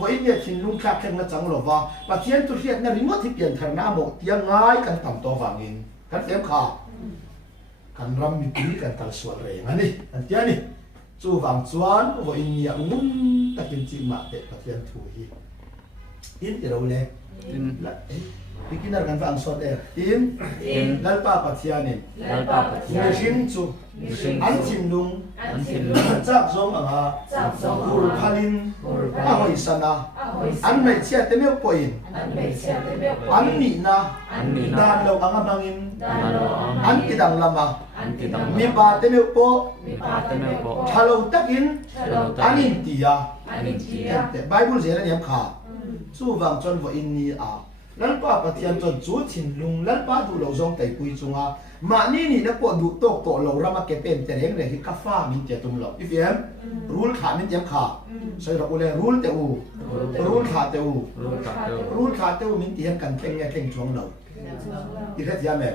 ว่าอินเนี่ยทิ้งลุงคักแข่งมาจังหรอว่าปัจจัยตัวเฮียนนั่นริมที่เปลี่ยนทัดน้ำหมดยังง่ายกันต่ำตัวฟังอินกันเต็มค่ะกันรำมีปีกันตัดส่วนเรงอันนี้อันเดียวนี่สู้ฟังส่วนว่าอินเนี่ยงุ้มตะกินจีมาเตะปัจจัยถูกฮีอินจะรู้เลยละพิกินอะไรกันฟังส่วนเอินลัลปาปัจจัยนี่มือชิมจูอันชิมลุงจับซงอ่ะกุลพาลินอาหอยสนาอันไม่เชื่อเต็มปอยอันนี้นะดานเราอังบังอินอันกิดังลำมีบาเต็มปอชาลูตักินอันนี้ตียาแต่ไบเบิลเสียแล้วเนี่ยขาสู้ฟังจนว่าอินนี่ลันป้าปฏิญาณจนจูถิ่นลุงลันป้าดูเราจงแต่ปุยจงมานี่นี่นักปวดดูโตโตเรารามาเก็บเป็นแต่เรื่องอะไรที่กาฟ้ามินเจตุมเราอีเฟียมรูลขามินเจมขาใช่เราอุเลรูลเตอูรูลขาเตอูรูลขาเตอูมินเตียนกันเข่งเข่งช่วงเราอีกแค่ที่แม่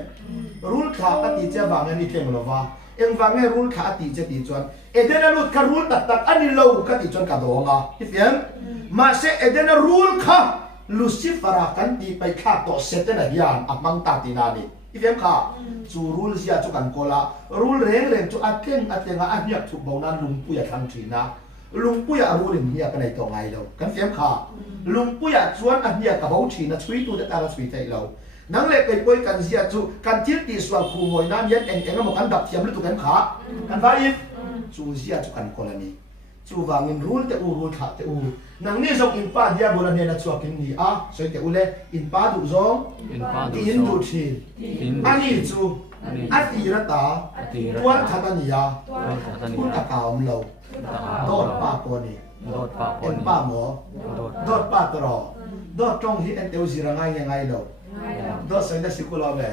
รูลขาปฏิเจ้าบางอันนี้เข่งเราว่าเอ็งฟังไงรูลขาติเจติจวนเอเดนรูลขารูลตักอันนี้เราก็ติจวนกระโดงอีเฟียมมาเสเอเดนรูลขาลูซิฟารากันตีไปฆ่าตัวเสร็จนะยานอับมังตาตินานีอีเฟมค่ะจูรูลเสียจุกันโกลารูลเร่งจูอัดเก่งอัดเก่งอันเนียถูกบ่าวนั้นลุงปุยทำทีนะลุงปุยรูลเนียกันในตัวไงเรากันเฟมค่ะลุงปุยชวนอันเนียกับบ่าวทีนะช่วยตัวเด็กตาละช่วยใจเรานั่งเล็กไปป่วยกันเสียจูกันทิ้งตีส่วนคู่มวยนั้นยันเองก็มากันดับเทียมหรือตัวกันขากันฟ้าอีจูเสียจุกันโกลานี้ chu wangin rule te u rule kha te u nang ni zong in pa dia bola ne na chuakin ni a soi te ule in pa du zong in du thi ani chu ati ra ta tuan khatani ya kun ta ka om lo dot pa ko ni en pa mo dot pa tro dot trong hi en teu zira ngai lo dot soi na sikulo be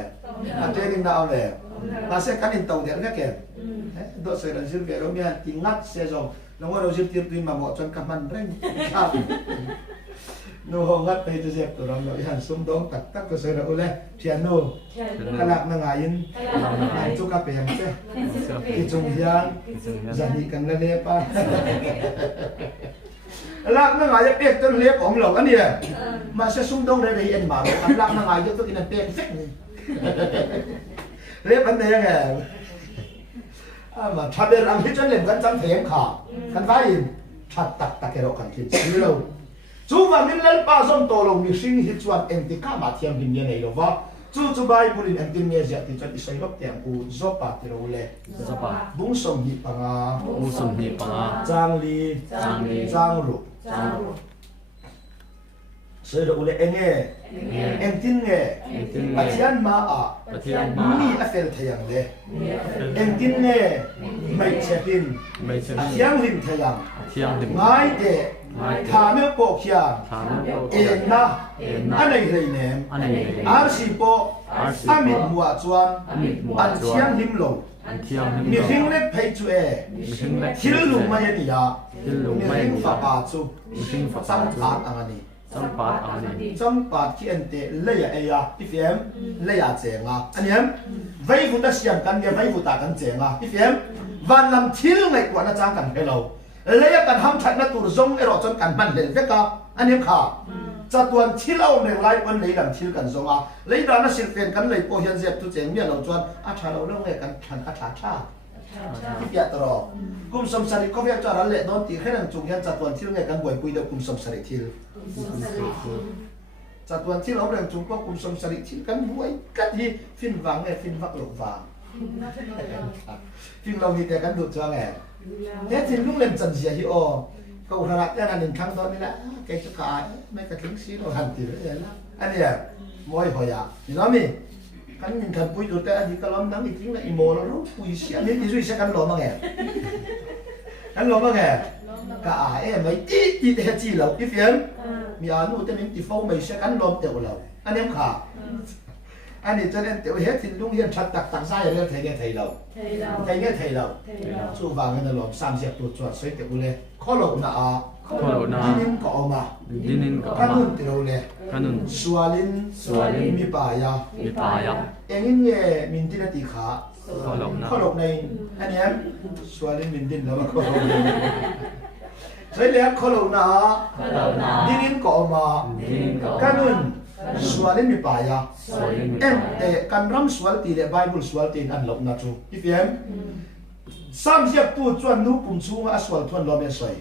a training na ave ta se kan in tau de ka ke dot soi na zir ve ro mia tingat se zong long wa ro zir tir tu ma mo chon ka man reng ka no ho ngat pe tu zep tu ram lo han sum dong tak tak ko soi ra ule piano kalak na ngayin nang chu ka pe ham se ki chung hian zani kan la le pa lak na ngaya pek ton le om lo ani ma se sum dong re re en ma an lak na ngaya to kin pek fek ni le pan ne yang mà thật là làm hết chân lên gần trăm thèm khả căn phải thật tắc tắc cái đó cần thiết xíu lâu chú và mình lên ba sông tổ lòng mình sinh hết chuẩn em thì cả mà thiam hình như này đâu vợ chú bài bùn em tin nghe gì thì cho đi xây lót tiền u zop à thì đâu lệ bung sông hi panga giang li giang ru sơ đâu lệ em tin nghe thian ma à mi à fel thayang le em tin nghe mày chepin thiang lim thayang ngay de thà mẹ bộ kia em na anh ấy lấy ném ar si bộ amit mua chuan anh thiang lim lo mi hing le pay chu thil lung mai ni ya mi hing fa pa chu sam pat angani trong part khi anh te lấy à ifem lấy à chèng à anh em vay vụ ta xiêm căn nhà vay vụ ta căn chèng à ifem van làm thil ngày qua nó trang căn hello lấy căn ham chặt nó tụt rong ở trong căn bàn lên vết cả anh em khá chặt tuần thil ông này lại vẫn lấy làm thil căn rong à lấy đó nó xịt phèn căn lấy po hiện dẹp tu chèng miệng đầu chuan à chả lâu này căn chặt à chảที่เปียตรอกุมสมสริก็เวียจาระเละนอนตีแค่นังจุงยันจัดวันที่ไงกันบ่อยปุยเดียวกุมสมสริทิลจัดวันที่เราเรื่องจุงก็กุมสมสริทิลกันบ่อยกันที่ฟินวังไงฟินวักหลงวางฟินเรามีแต่กันดูจังไงแท้จริงลุงเล่นจันเสียที่อ๋อเขาอุทรักอย่างนั้นหนึ่งครั้งตอนนี้แหละแกจะขายไม่กระทิ้งซีโร่หันตีเลยนะอันนี้มวยพอยาพี่น้องมีkan nhìn thật vui được ta thì cái lom nắng thì chính là imo nó vui xía nên thì duy sẽ căn lom mà nghe căn lom mà nghe cả em mấy tí thì chỉ lẩu cái phiền mi ăn nuôi tên mình thì phong mày sẽ căn lom tiểu lẩu anh em khả anh ấy cho nên tiểu hết thì lúc hiện thật tặc tặc sai rồi thấy nghe thầy lẩu chú vàng cái lom sam dẹp tuột chuột xoay tiểu lên khó lẩu nà dinin ko oma kanun tirole sualin mi paya engin nge mintin ati kha kholok nei ani am sualin mintin lama ko sai le kholok na dinin ko oma kanun sualin mi paya em te kanram sual ti le bible sual tin an lok na chu ifem sam siap pu chuan nu pum chunga aswal thon lo me soi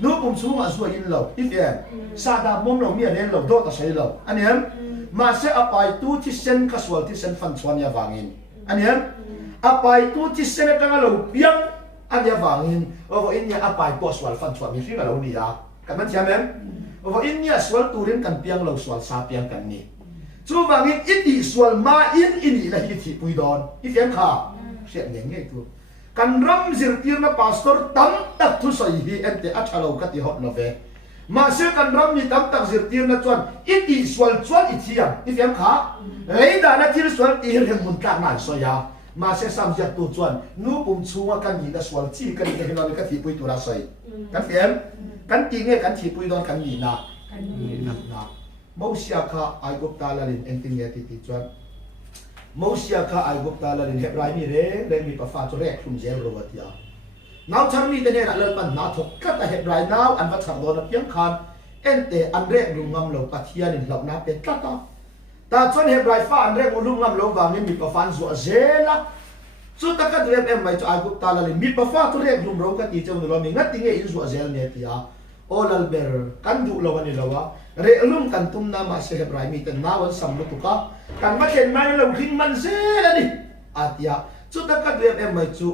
nu pum chunga aswa in lo ifem sa da mom lo mi ane lo do ta sai lo aniam ma se apai tu ti sen kaswal ti sen fan chuan ya wangin aniam apai tu ti sen ta lo piang an ya wangin over in ya apai po swal fan chuan mi ringa lo ni ya kan man siam em over in ya swal turin kan piang lo swal sa piang kan ni chu wangin iti swal ma in ini la hi thi pui don ifem kha siat ngeng nge tu kan ram zirtir na pastor tam tak thu soi hi ente athalo ka ti hot love ma se kan ram ni tam tak zirtir na chuan iti swal chuan ithiam ifem kha leida na thil swal ti hem mun ta na soya ma se sam jak tu chuan nu pum chunga kan ni da swal chi kan ni helon ka thi pui tu ra soi kan fem kan ti nge kan thi pui don kan ni na mo sia kha ai gop ta la lin enting ye ti chuan Mosia ka ai gop ta la rin hebrai mi re mi pa fa cho rek khum zel ro watia naw char mi te ne ra lal pan na thok ka ta hebrai naw an va char do na piang khan ente an rek lu ngam lo pathian in lop na pe ta chon hebrai fa an rek lu ngam lo wa mi pa fan zo zela chu ta ka drem em mai cho ai gop ta la rin mi pa fa to rek lum ro ka ti chong lo mi ngat ti nge in zo zel ne tia olal ber kan du lo ni lawa re lum kan tum na ma se hebrai mi te nawan sam lu tu ka kan ma chen mai lo ring man se la ni atia chu ta ka dwem em mai chu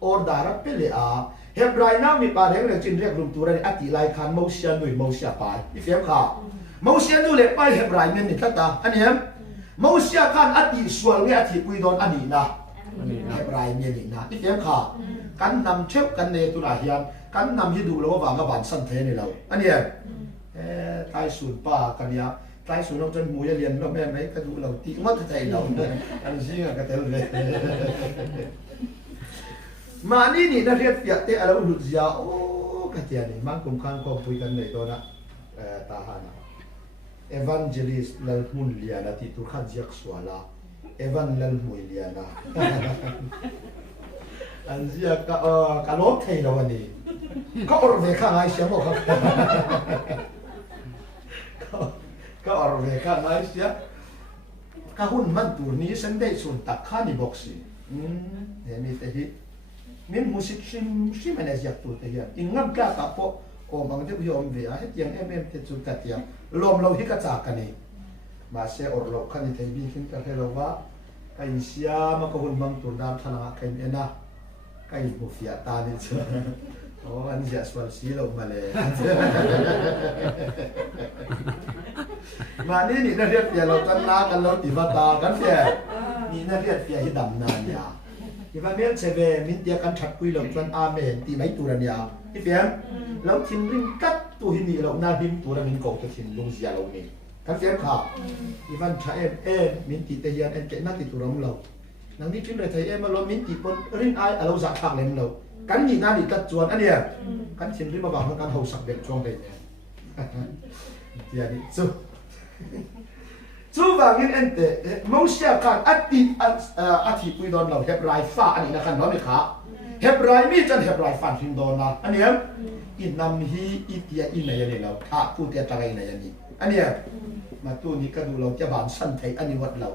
ordara pele a เฮบรายน้ามีปาเรียงเรื่องจินเรียกรวมตัวในอติไลคันโมเชียนุยโมเชียปายอีเฟียมข่าโมเชียนุเล็กไปเฮบรายเนี่ยนี่ทัตตาอันนี้โมเชียคันอติสวลเนี่ยอติปุยโดนอันนี้นะเฮบรายเนี่ยนี่นะอีเฟียมข่ากันนำเช็คกันในตุลาเฮียนกันนำฮิดูแล้วว่างบันสันเทนี่เราอันนี้ใต้ศูนย์ป้ากันเนี่ยใต้ศูนย์เราจนหมูจะเรียนเราแม่ไหมก็ดูเราตีมัดใจเราเนี่ยอันนี้ก็เตลเลยมานี่นี่นักเรียนเปียกเตะเราหลุดยาโอ้กระเทียนี่มันคุ้มค่าความคุยกันในตัวนะตาหานะเอวานเจลิสลัลมุนเลียนะที่ตุขัดยักษ์สวาลาเอวานลัลมุยเลียนะอันเสียกะลบเทเราวันนี้เขาอรเวข้างไอ้เสียบอกครับก็อรเวข้างไอ้เสียก็หุ่นมันตัวนี้ฉันได้ส่วนตักข้านี่บอกสิเห็นมีแต่ที่มินมุสิกชิมันจะตัวเทียนอิงงั้นกล้ากับพวกโอ้บางทีพี่อมเวียให้เตียงเอ็มเต็มจุดกัดเตียงรวมเราที่กระจากกันนี่มาเสียอรเราขันที่ไทยบีขึ้นกันให้เราว่าไอ้เสียมันก็หุ่นบางตัวดำทางกันเองนะไอ้บุฟเฟ่ตาเนี่ยเชื่อโอ้อันนี้จะสวรรค์สีเรามาเลยมานี่นักเรียนเปียเราตั้งนากันเราติวตากันเปียนี่นักเรียนเปียที่ดำนานยาที่ว่าเมื่อเชเวมินเตียกันชัดคุยเราจนอาเมนตีไม่ตัวนันยาที่เปียเราทิ้งริงกัดตัวหินี่เราหน้าดิมตัวเรามินกอกตัวทิ้งลงเสียเรานี่กันเปียข่าวที่ว่าใช้มินตีเตียนเก่งนักติดตัวเรานังนี้ทิ้งเลยไทยมาเรามินตีปนรินไอเราสักพักเลยเรากันยิงนาดีกัดจวนอันเนี้ยกันทิ้งริมมาบอกกันเขาสักเด็กช่วงเด็กเนี่ยเดียนี่สู้บางอย่างเอ็นเตมอเชียกันอธิปุยโดนเราเฮบไรฟ้าอันนี้นะครับน้องมีขาเฮบไรมีจันเฮบไรฟันฟิมโดนนะอันนี้อินนำฮีอิเตียอินในยันนี่เราถ้าพูดเตียตะไคในยันนี่อันนี้มาตู้นี้ก็ดูเราจะบานสั้นไทยอันนี้วัดเรา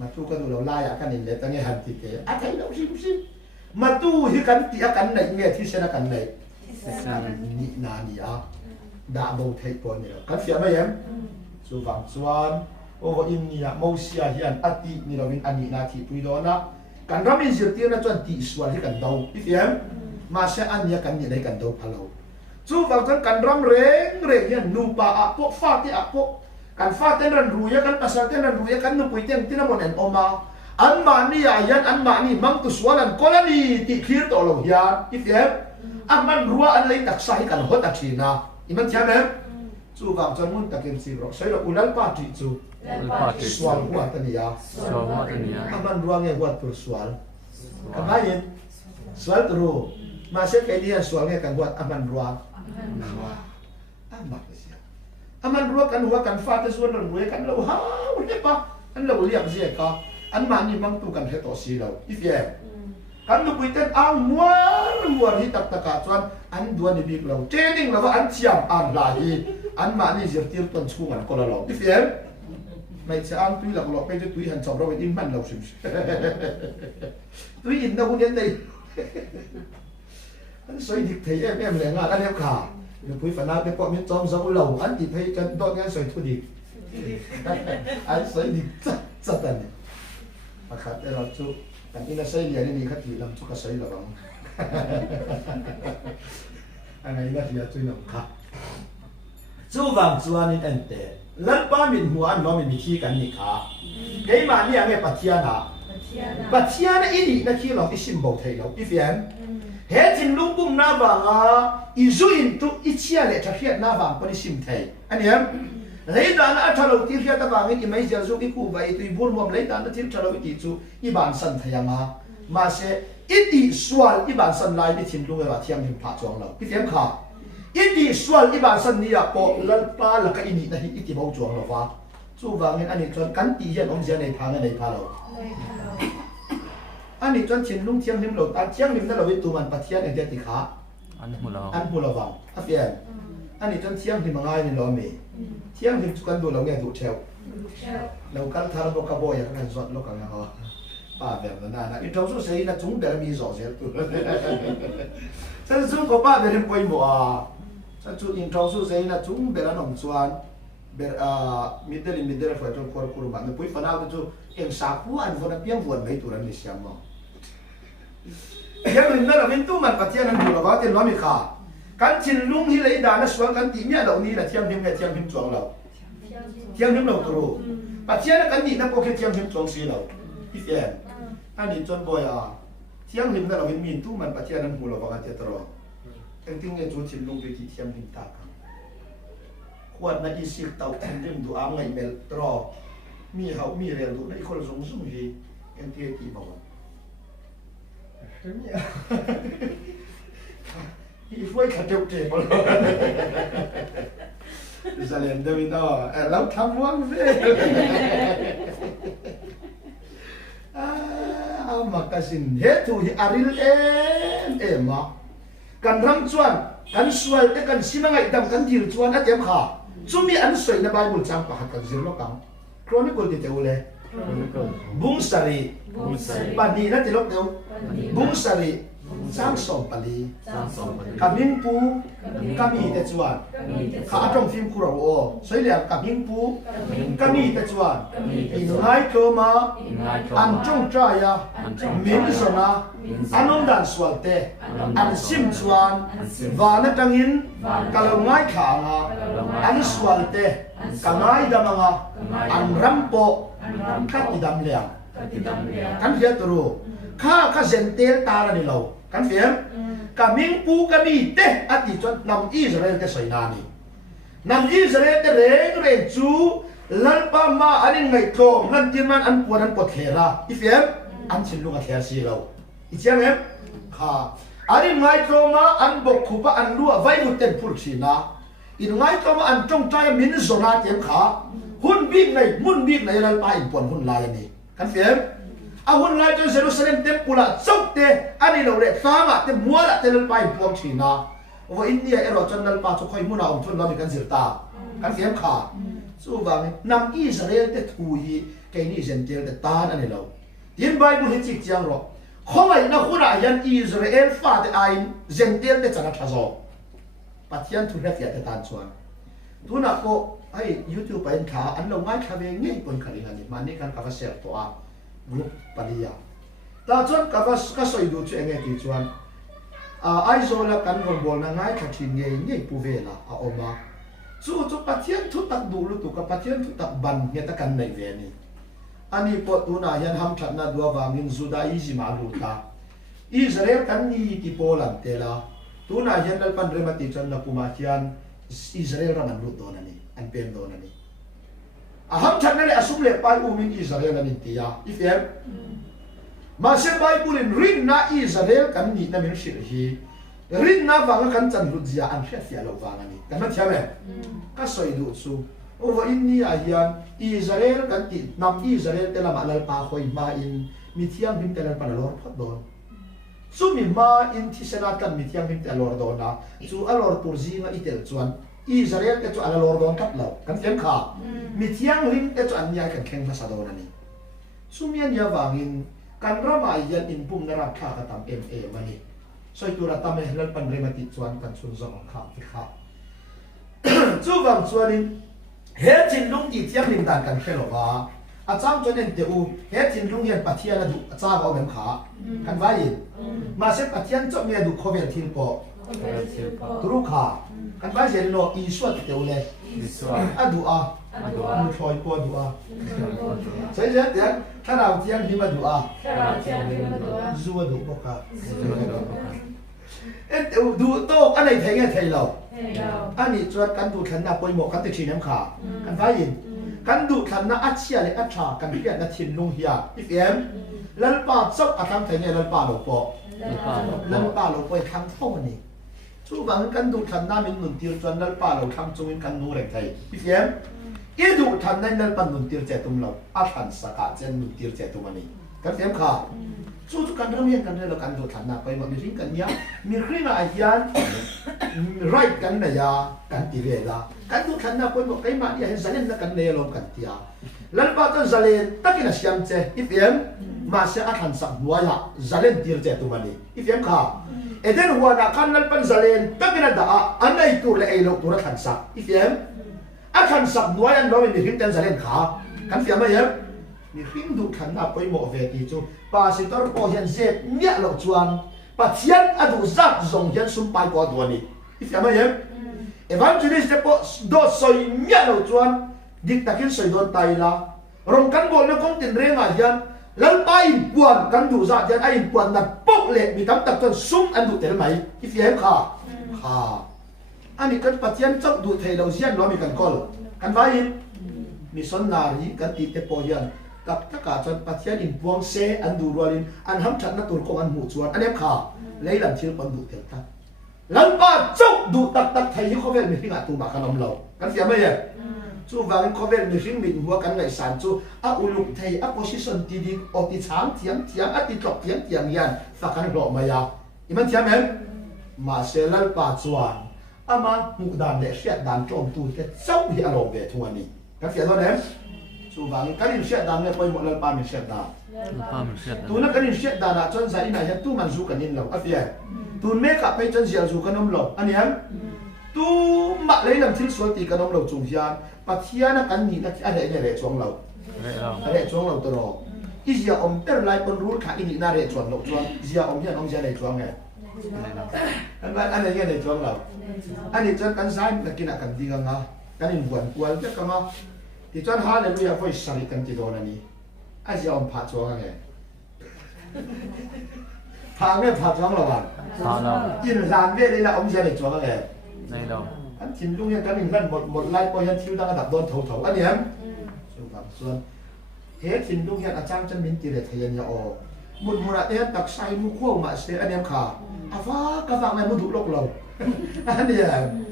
มาตู้ก็ดูเราไล่กันนี่เลยตั้งแต่หันติเตอะไทยเราชิมมาตู้ที่กันตีกันในเงี้ยที่เชนะกันในนี่นานี่อ่ะดาบเอาไทยก่อนเนี่ยกันเสียไหมยังสู้ฟังส่วนโอ้อินนี่นะมอเซียเฮียนอตินี่เราเป็นอันนี้นาทีปุยโดนะกันเรามีสิ่งที่น่าจะตีส่วนที่กันดาวอีเฟียมมาเสียอันนี้กันนี่ได้กันดาวพะเราสู้ฟังจนกันรำเร่งเฮียนนูปะอะพวกฟาที่อะพวกกันฟาเต้นรันรู้ยกันภาษาเต้นรันรู้ยกันนูปุยเต้นที่นั่นมันเอ็นออกมาอันมานี่ยันอันมานี่มังตุสวนันคนนี้ที่คิดต่อเราเฮียนอีเฟียมอันมันรัวอันเลยตักใส่กันหัวตักชีนะอีมันใช่ไหมสู้ฟังจนมุ่งตะเกียบสีเราใช้เราอุลัลปาติจูsoal buat tadi ya. Aman ruangnya buat bersoal. Kemarin soal terus. Masih kayak dia soalnya kan buat aman ruang. Aman sih. Aman ruang kan huwa kan fat soal ruang kan lo ha boleh pa. Kan lo lihat sih ka. An mani mang tu kan heto si lo. Ifye. Kan lo puiten ang muar hitak takatuan an dua ni big lo. Training lo an siam an lahi. An mani zirtir tuan sukungan ko lo. Ifye. ไม่ใช่อ้างตุ้ยหลักหลอกไปจะตุ้ยหันสอบเราไปดิ้นมันเราสิตุ้ยอินเราคนนี้เลยอันสวยดิบเทียแม่แรงงานอันนี้ขาเดี๋ยวพุ้ยฝันน้าไปเกาะมีจอมสาวเหล่าอันดิบให้กันตอนงานสวยทุดิบอันสวยดิบจัดแต่เนี่ยมาขัดแต่เราจุแต่ที่เราใช้เรียนนี่ขัดที่ลำจุกกระใช้ระวังอันนี้ก็ที่เราจุยหนุ่มค่ะจู่วังจวนนี่เอ็นเตลันป้ามินหัวอันน้องมินมีขี้กันนี่ค่ะไอ้มาเนี่ยไงปัจเจียนะปัจเจียนะอีนี่นักขี้เราที่ชิมบอกไทยเราอีเฟียนเฮจินลุงบุ้มน้าบางอ่ะอีจุอินตุอีเชียเลยจะเฟียน้าบางคนที่ชิมไทยอันนี้เลยด้านอัฐเราที่เฟียตะบางอีไม่เจอจุอีกูไปตุยบุญรวมเลยด้านที่เราอีจุอีบานสันไทยมาเสอีตีสวลอีบานสันไลน์ที่ชิมลุงเราเทียมหิมผาจองเราอีเฟียนค่ะอิติสวลอิบานสันนี่อะพอลัลปาลักอินี่นะฮิอิติบ่จวงเราฟ้าจู่วางเงินอันนี้จนกันตีเย็นองเสียในพาในพาเราอันนี้จนชินลุงเทียงหิมเราอันเทียงหิมนั่นเราวิตูมันปัจเจียนเอเดียติขาอันหูเราวังอ่ะเฟียนอันนี้จนเทียงหิมง่ายนี่เราเมเทียงหิมจุกันดูเราเนี่ยดูเชลเรากันทาร์บกบอยกันสดโลกันฮะป้าแบบนั้นนะอีทองสุเสียนะจุงเดลมีสอเสียตัวฉันจุงก็ป้าเดลไปหมดฉันจุดอินทองสุเสียนะจุงเบลนองชวนเบลมิดเดิลฝ่ายจงคอร์คูรุมันปุ้ยฝันเอาจุเอ็งสาคูอันวันเพียงวันไม่ตัวนั้นนี่เสียมั้ง yang rinda la min tu man patian an bu la ten lo mi kha kan chin lung hi lei da na suang kan ti nya lo ni la thiam him nge thiam him chuang lo thiam him lo tru patian kan ni na ko ke thiam him chuang si lo ifem ani chon boy a thiam him na lo min tu man patian an bu la wa te tro eng ting nge chu chin lung be ti thiam him ta ka kwat na isik tau thiam him du am ngai mel tro mi hau mi rel du na ikol zong zong hi eng ti ti ba If we cut out table, Zalian doing no, I love someone there. Makasin here to Aril Emma. Can run chuan, can swell, can simang dam can deal chuan at Yamha. To me, and so in the Bible champa can zero come. Chronicle the Teule. Bungsari, Padina Telok, Bungsari. Sang song pali, kaming pu, kami techuan, ka atong film kurang o, so liang kaming pu, kami techuan, ingai koma, anjong traya, min sona, anong dan swalte, an sim chuan, vana tangin, kalau ngai kanga, an swalte, kangai damanga, an rampo, kat idam liang, kan dia turu, ka zentel tara ni lau. Kan phiền kaming pu kami te ati chon nam Israel te soinani nam Israel te reng chu lalpa ma anin ngai thom nan tinman an puan an pothera ifem an chinlunga thia si lo ichiam em kha anin ngai thoma an bok khupa an lua vai muten phur thina in ngai thoma an tong tai min zona tem kha hun big nai mun big nai lalpa in pon hun lai ni kan phiền ahun ngai to Jerusalem temple chokte ani lo le thanga te muala te lal pai pom thina wa India ero channel pa chu khoi muna om thun la mi kan zirta kan fiam kha chu wang nam Israel te thu hi ke ni gentil te tan ani lo tin Bible hi chik chiang ro khomai na khura yan Israel fa te ain gentil te chana thazo pathian thu refia te tan chuan tuna ko ai YouTube pain kha an lo ngai kha ve nge pon khali ani mani kan ka share to a group palia ta chuan ka soi du chu enge ti chuan ai zola kan ron bol na ngai kha thin nge nge pu vela a oma chu pathian thu tak du lu tu ka pathian thu tak ban nge ta kan nei ve ni ani po tu na yan ham that na dua wangin Judaism a lu ta Israel kan ni ti polan tela tu na yan dal pan remati chan na pumachian Israel raman lu do na ni an pen do na ni aham thakna le asum le pai umin Israel anin tia ifem ma se Bible in rin na Israel kan ni na min shir hi rin na wanga kan chan rujia an hria fia lo wanga ni kan thiame ka soi du su over India hian Israel kan ti nam Israel te lama lal pa khoi ma in mithiam him te lan pa lor phot don su mi ma in thisana kan mithiam him te lor don na chu alor turji nga itel chuan Israel te chu ala lor don kap lo kan thiam kha mi thiang lim te chu an ya kan kheng ma sa do na ni sumian ya wangin kan rama yan in pum na ra kha ka tam mani soi tu ra tam he lal pan remati chuan kan chun zong kha ti kha chu wang chuanin he chin lung ti thiang lim dan kan khelo wa a chang chuan en te u he chin lung yan pathia la du a cha ga mem kha kan vai ma se pathian cho me du khovel thil ko turu kha kan vai zen lo I suat te ule adu a mu thoi po du a sai ja te tha rau tiang hi ma du a zu du ko ka et du to anai thai nge thai lo ani chuat kan du than na poi mo kan te thin em kha kan vai in kan du than na achia le atha kan riat na thin lung hia ifem lal pa chok atham thai nge lal pa lo po lal pa lo po thang thong ani chu wang kan du than na min nun tir chuan lal pa lo thang chungin kan nu reng thai ifem e du than na lal pa nun tir che tum lo a than saka chen nun tir che tum ani kan fiam kha chu kan ram yen kan le kan du than na pai ma mi ring kan ya mi ring a hian right kan na ya kan ti ve la kan du than na pai ma kai ma ya zalen na kan le lo kan tia lal pa tan zalen takina siam che ifem ma se a than sak nuwa ya zalen tir che tum ani ifem kha eden huwa na kan lal pan zalen takina da anai tur le ai lo tur than sak ifem a than sak nuwa yan lo mi ring tan zalen kha kan fiam ma ya mi ring du than na pai mo ve ti chu pastor po hian zet nya lo chuan pathian adu zat zong hian sum pai ko tu ani ifya ma yem evangelist te po do soi mia lo chuan dik takin soi don tai la rong kan bol na kong tin renga hian lal pai puan kan du za hian ai puan na pok le mi tam tak ton sum an du tel mai ifya hem kha ani kan pathian chok du thei lo zian lo mi kan kol kan vai mi son nari kan ti te po hian tak taka chon pathian in buang se an du rolin an ham that na tur ko an mu chuan an em kha leilam thil pon du tel ta lan pa chok du tak tak thei hi khovel mi hinga tu ba kan om lo kan sia mai ye chu wang khovel mi hing min huwa kan ngai san chu a uluk thei a position ti di o ti chang thiam a ti tok thiam yan fa kan lo ma ya iman thiam hem ma se lal pa chuan ama mu dan le hriat dan trom tu te chau hi a lo ve thuani kan sia lo nem chu wang kan in hriat dan le poi mo lal pa mi hriat da tu na kan in hriat da na chon zai na ya tu man zu kan in lo a fia tu me ka pe chen sia zu kan om lo ani hem tu ma lấy làm thil sual ti kan om lo chung hian pathian kan ni na a le le chuang lo le chuang lo to ro i zia om ter lai pon rul kha i ni na re chuan lo chuan zia om hian om zia le chuang nge kan ba an le hian le chuang lo ani chuan kan sai na kina kan ti nga kan in buan kwal te ka ma ti chuan hallelujah voice sari kan ti do na ni a zia om pha chuang nge pha nge pha chuang lo ban in ran ve le la om zia le chuang nge này đâu anh chim luôn nha cái mình lần một like coi anh thiếu đang đặt đòn thầu anh em xuân thế chim luôn nha anh trang chân mình chỉ để thấy anh nhỏ một là thế đặc sai mua khoa mà sẽ anh em khả các bạn này mua đủ lộc lầu anh em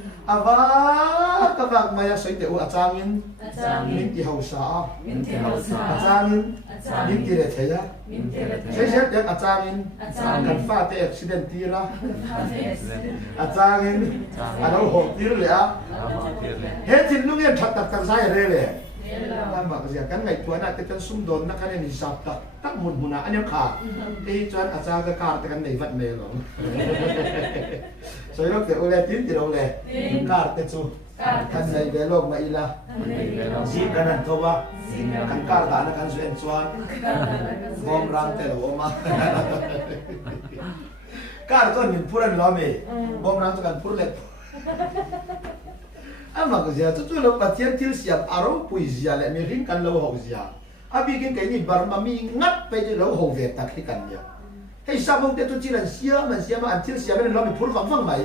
các bạn này sẽ để anh trang mình chỉ hậu xã anh trang mình chỉ để thấy á sẽ để anh trang cần pha thế accident tí ra anh trang anh đâu hộp tí rồi á hết chim luôn nha thật đặc sai ở đây này mà cái cái ngày cuối này cái xung đột nó cái này sập tắc một mùa nào anh em khả đi cho anh cha cái car cái này vật này rồi rồi lúc thì ông lên tiếng thì đâu lên car cái chú cái này để lông mày là gì cái này thôi ba cái car đã nó cái chuyện chuan bom rang thế rồi mà car cho mình phuran lo mày bom rang cho cái phur lên ama ko zia tu lo pathian til siam aro pui zia le mi ring kan lo ho zia abi gen kai ni barma mi ngat pe je lo ho ve tak hi kan ya hei sabong te tu chilan sia ma an til sia ben lo mi phur wang mai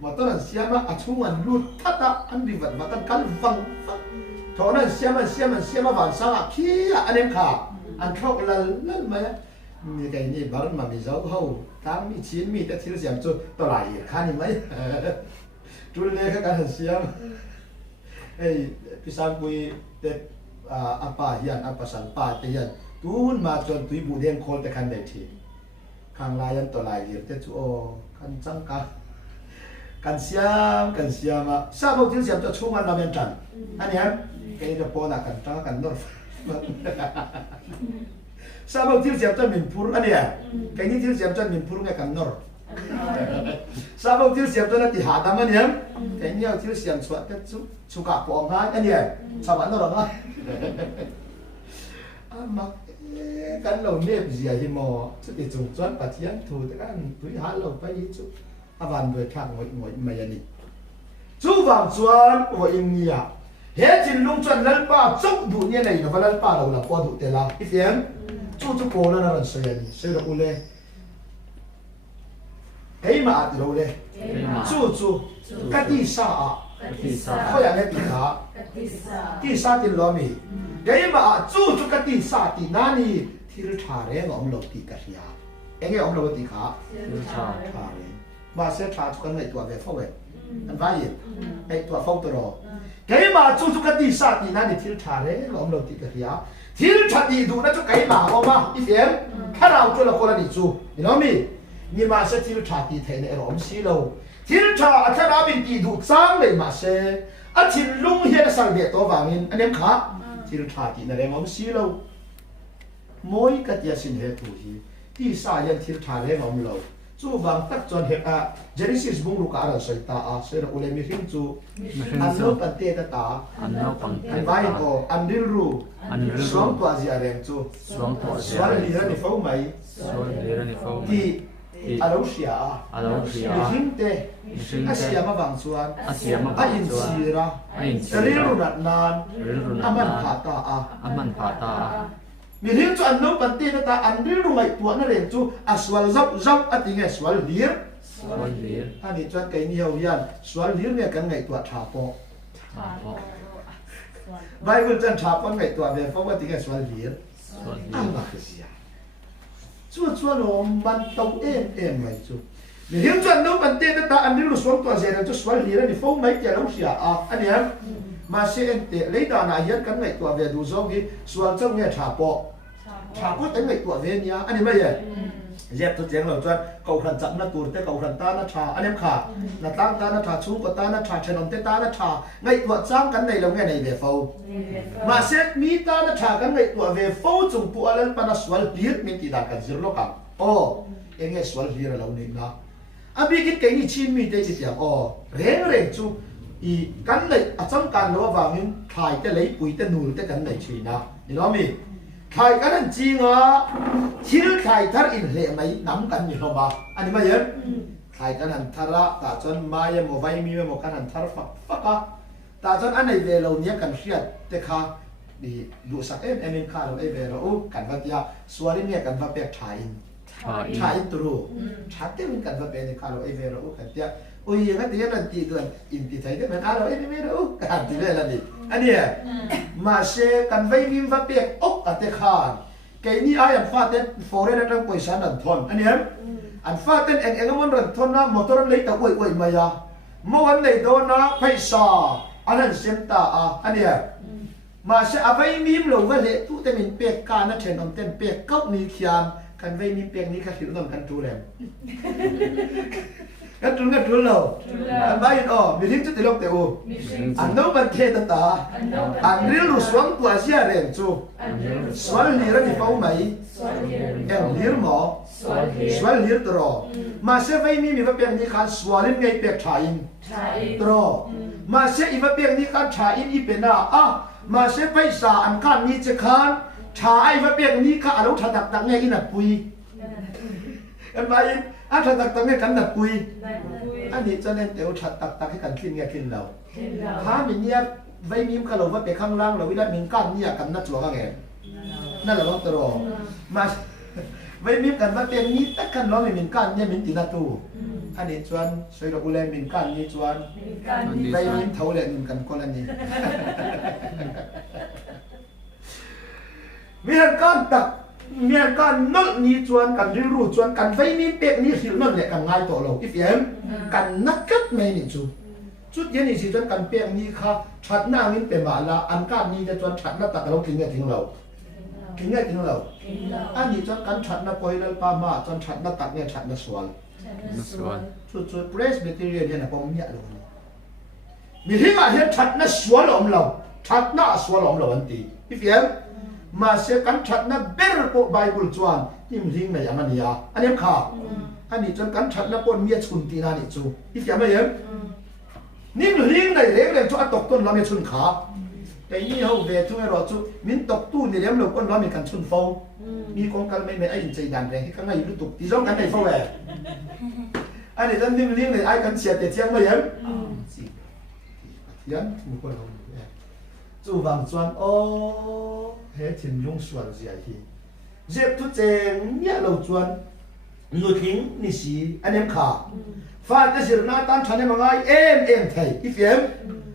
ma to nan sia ma a chung an lut thata an ri wat ma kan kan wang tho nan sia ma van sa khi an em kha an thok lal ma mi kai ni barma mi zau ho tang mi chin mi te til siam chu to lai kha ni mai tu le ka kan siam ei pisang pui te apa hian apa san pa te hian tun ma chon tui bu den khol te khan nei thi khang lai yan to lai lir te chu o kan chang ka kan siam a sa bo til siam cho chung an la men chan ani han ke de po na kan ta kan nor sa bo til siam cho min pur ani a ke ni til siam cho min pur nge kan nor sao bao tiêu xiêm cho nó thì hạ tâm anh em cái nhiều tiêu xiêm suốt cái chú cả bỏ ngay anh em sao bạn đâu rồi mà cái lầu nếp gì à thì mò chứ thì dùng suốt và chiến thủ thì các túi hạ lầu phải đi chú van về thang ngồi mày anh chú vàng suốt của em nhỉ hết chín lung chuẩn lần ba chốc đủ như này nó phải lần ba đầu là qua đủ tiền là ít em chú cố nó là sợi anh sợi được ule cái mà đâu đây chú cái đi xa khó yang cái đi xa thì lo mi cái mà chú cái đi xa thì nani thì nó thà đấy ông lộc thì cái gì à anh ấy ông lộc thì khá thà đấy mà sẽ thà chú cái này tuổi về phong vậy anh phải gì cái tuổi phong tôi rồi cái mà chú cái đi xa thì nani thì nó thà đấy ông lộc thì cái gì à thì nó thà thì đủ nó chú cái mà ông mà ít em cái nào chú là con là đi chú you know me nhưng mà sẽ thiếu trả thì thế này rồi xí lâu thiếu trả cái đó mình đi đủ sangเลยmà sẽ à thiếu lung hiện sang địa tổ vàng in anh em khác thiếu trả thì này rồi xí lâu mỗi cái gì xin hết thủ gì đi xa hiện thiếu trả này rồi lâu chú vàng tắc chọn hết à Genesis bung lục cả rồi sợi ta à sẽ là ule mi phim chú anh nấu bánh tét ta anh vai có anh đi ru xuống tua gì à em chú xuống lì ra đi phâu mày thì alo sia mi hing te asia ma wang chuan a in sira ri ru nat nan aman phata mi hing chu an no pan te ta an ri ru ngai tu na ren chu aswal zap atinge swal lir ani chuan kai ni ho yan swal lir ne kan ngai tu tha po Bible chân tháp con ngày tuổi về phong cái tiếng Xuân Liệt, ăn bạc cái gì à? Chúa nó ban tàu em mày chú, mình hiểu chuyện đâu ban tên ta ăn đi lúc xuống tuổi giờ cho Xuân Liệt thì phong mấy giờ đâu xia à, anh em, mà sẽ em để lấy đàn này hiện cái ngày tuổi về đủ giống cái Xuân trong nghe tháp tiếng ngày tuổi về nhá, anh em bây giờ. Dẹp tôi tiếng rồi cho cầu thần chậm nó tụt tới cầu thần ta nó trà anh em khả là tăng ta nó trà xuống của ta nó trà chân ông tới ta nó trà ngay tuột sang cái này là nghe này về phâu mà xét mi ta nó trà cái này tuột về phâu dùng bùa lên pa nó xoáy liệt mình chỉ đặt cái gì đó cả em nghe xoáy liệt là lâu nên đó biết cái này chín mi đây chỉ tiếng rèn chú cái này trong cái nó vào mình thay cái lấy bụi cái nồi cái này chỉ nào thì đó mi khai cái này chi ngờ thiếu khai thar in lệ mấy nắmกันอยู่không ba anh em thấy khai cái này thar ra ta chọn mai một vài mi một cái này thar phắc á ta chọn anh này về lâu nhé cần siết thế kha đi đủ sắc em kha rồi về rồi cần vật ya xóa đi nhé cần vật bẹt trái turu trái tên cần vật bẹt kha rồi về rồi cần tia ôi cái tiếng là chỉ tuần in thì thấy thế mình rồi về rồi cần thì về là gì anh đi mà sẽ cần vay mi vật bẹt ốc ở thế kha cái ní ai ăn phát tên phổ lên trong quầy sản thôn anh em ăn phát tên anh muốn rần thôn na motor lấy tàu quầy mà ya mua anh lấy đó na phải sao anh xem ta anh em mà sẽ vay mím lâu vậy lệ tu tên mình bẹt cả nó trên ông tên bẹt cốc ní khian cần vay mím bẹt ní khác hiểu làm cần tu làm cái trú lâu anh bay mình thích chút lúc tiêu anh nấu bánh kê ta anh riêng lúc xuống tua xia rèn chú xoắn lìa ra thì phâu mấy em lìa mỏ xoắn lìa trò mà sẽ vay mi phải bẹn đi khăn xoắn lên ngay bẹt trái in trò mà sẽ im phải bẹn đi khăn trái in ít bẹn mà sẽ phải xả anh khăn ní chế khăn trái phải bẹn đi khăn đâu thật đặc ngay in là bùi em bay anh thật đặc nghe cắn đặt bùi anh đi cho nên đều thật đặc cái cắn kinh nghe kinh lâu há mình nhia vay mím cả lâu vắt về khang lang rồi bây giờ mình cắn nhia cắn nát chúa ngheนั่นแหละว่าตัวมาvay mím cắn vắt về ní tất cả nó mình cắn nhia mình chỉ nát tu anh đi chuan xoay đầu lên mình cắn nhia chuan vay mím thấu lên mình cắn con lên nhỉ mình cắn đặc miền can nốt ní chuan can riu ru chuan can vay ní bẹt ní hiểu nốt lệ can ngay tổ lầu if em can nát cất mấy ní chú chút yên ní chỉ chuan can bẹt ní kha chặt na min bẹt mà là ăn can ní chuan chặt na tắc lầu kinh nghe tiếng lầu anh ní chuan can chặt na coi lal pa ma chuan chặt na tắc nghe chặt na sual chút Presbyterian hiện là bom nhẹ lầu mi hi mà hiện chặt na sual lầu chặt na sual lầu anh tí if em mà sẽ cắn chặt na better po Bible chuan tim ring này anh nia anh em khá anh đi chọn cắn chặt na pon miết chun tin anh chú ít cái mấy em nim ring này lấy cho anh tộc tuần làm miết chun khá cái như hậu về chúng rồi chú mình tộc tu này em lâu con làm mình cần chun phâu mi con cần mấy mấy anh chạy đàn này cái ngày lúc tục thì giống cái này phâu về anh đi chọn nim ring này ai cần xẹt để chiang mấy em Yến một con hồng chú vàng chuan hệ thiên dung xuân gì vậy dẹp tu chèn nhẹ lâu chuan người kính ni sĩ anh em khá phát cái gì na tan chăn em ngay em thầy ít em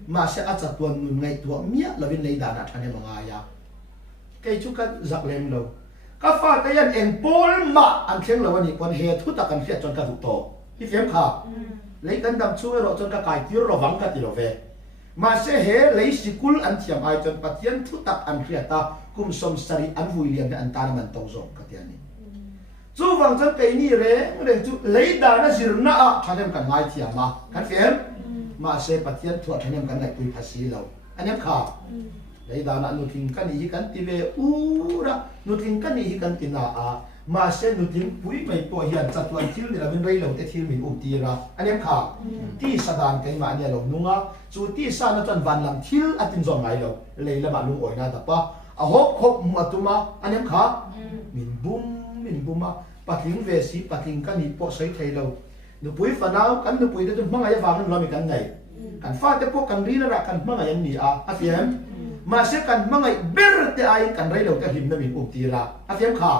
mà sẽ ắt chặt tuần người ngày tuần nhẹ là bên này đã na chăn em ngay ya cái chú cái giặc lên đâu các phát cái anh em bol mà anh khen làวันนี้คนhệทุตกันเสียจนกระตุกโตít em khá lấy cái đam chui rồiจนกระไก่ที่เราหวังกันที่เราเวmà sẽ hệ lấy sĩ cul anh thiam ai chọn phát hiện thu tập anh kia ta cùng som sari anh vui liền để anh ta làm tàu rộng cái tiền này chú vàng chân cái ní rồi chú lấy đà nó gì na thằng em cần ngay thiam mà cái phiền mà sẽ phát hiện thu thằng em cần lại quy phát xí lâu anh em khá lấy đà nó nút kinh cái này cần tìm về ra nút kinh cái này cần tìm na mà sẽ nút kinh quý mấy bộ hiện chặt tuần thiếu này là bên đây lâu để thiếu mình ưu tiên ra anh em khá tí sa đàn cái mà nhà lâu nung á chú tí sa nó chọn van làm thiếu anh tin dòng ngay lâu lấy là mà lung ỏi na tập ba hộp hộp mà tụi mà anh em khá mình bum pating ve si pating kan ni po sai thei lo nu pui fa nau kan nu pui de manga ya wang lo mi kan ngai kan fa te po kan ri na ra kan manga yan ni a fiam ma se kan manga ber te ai kan rai lo ka him na min up ti ra a fiam kha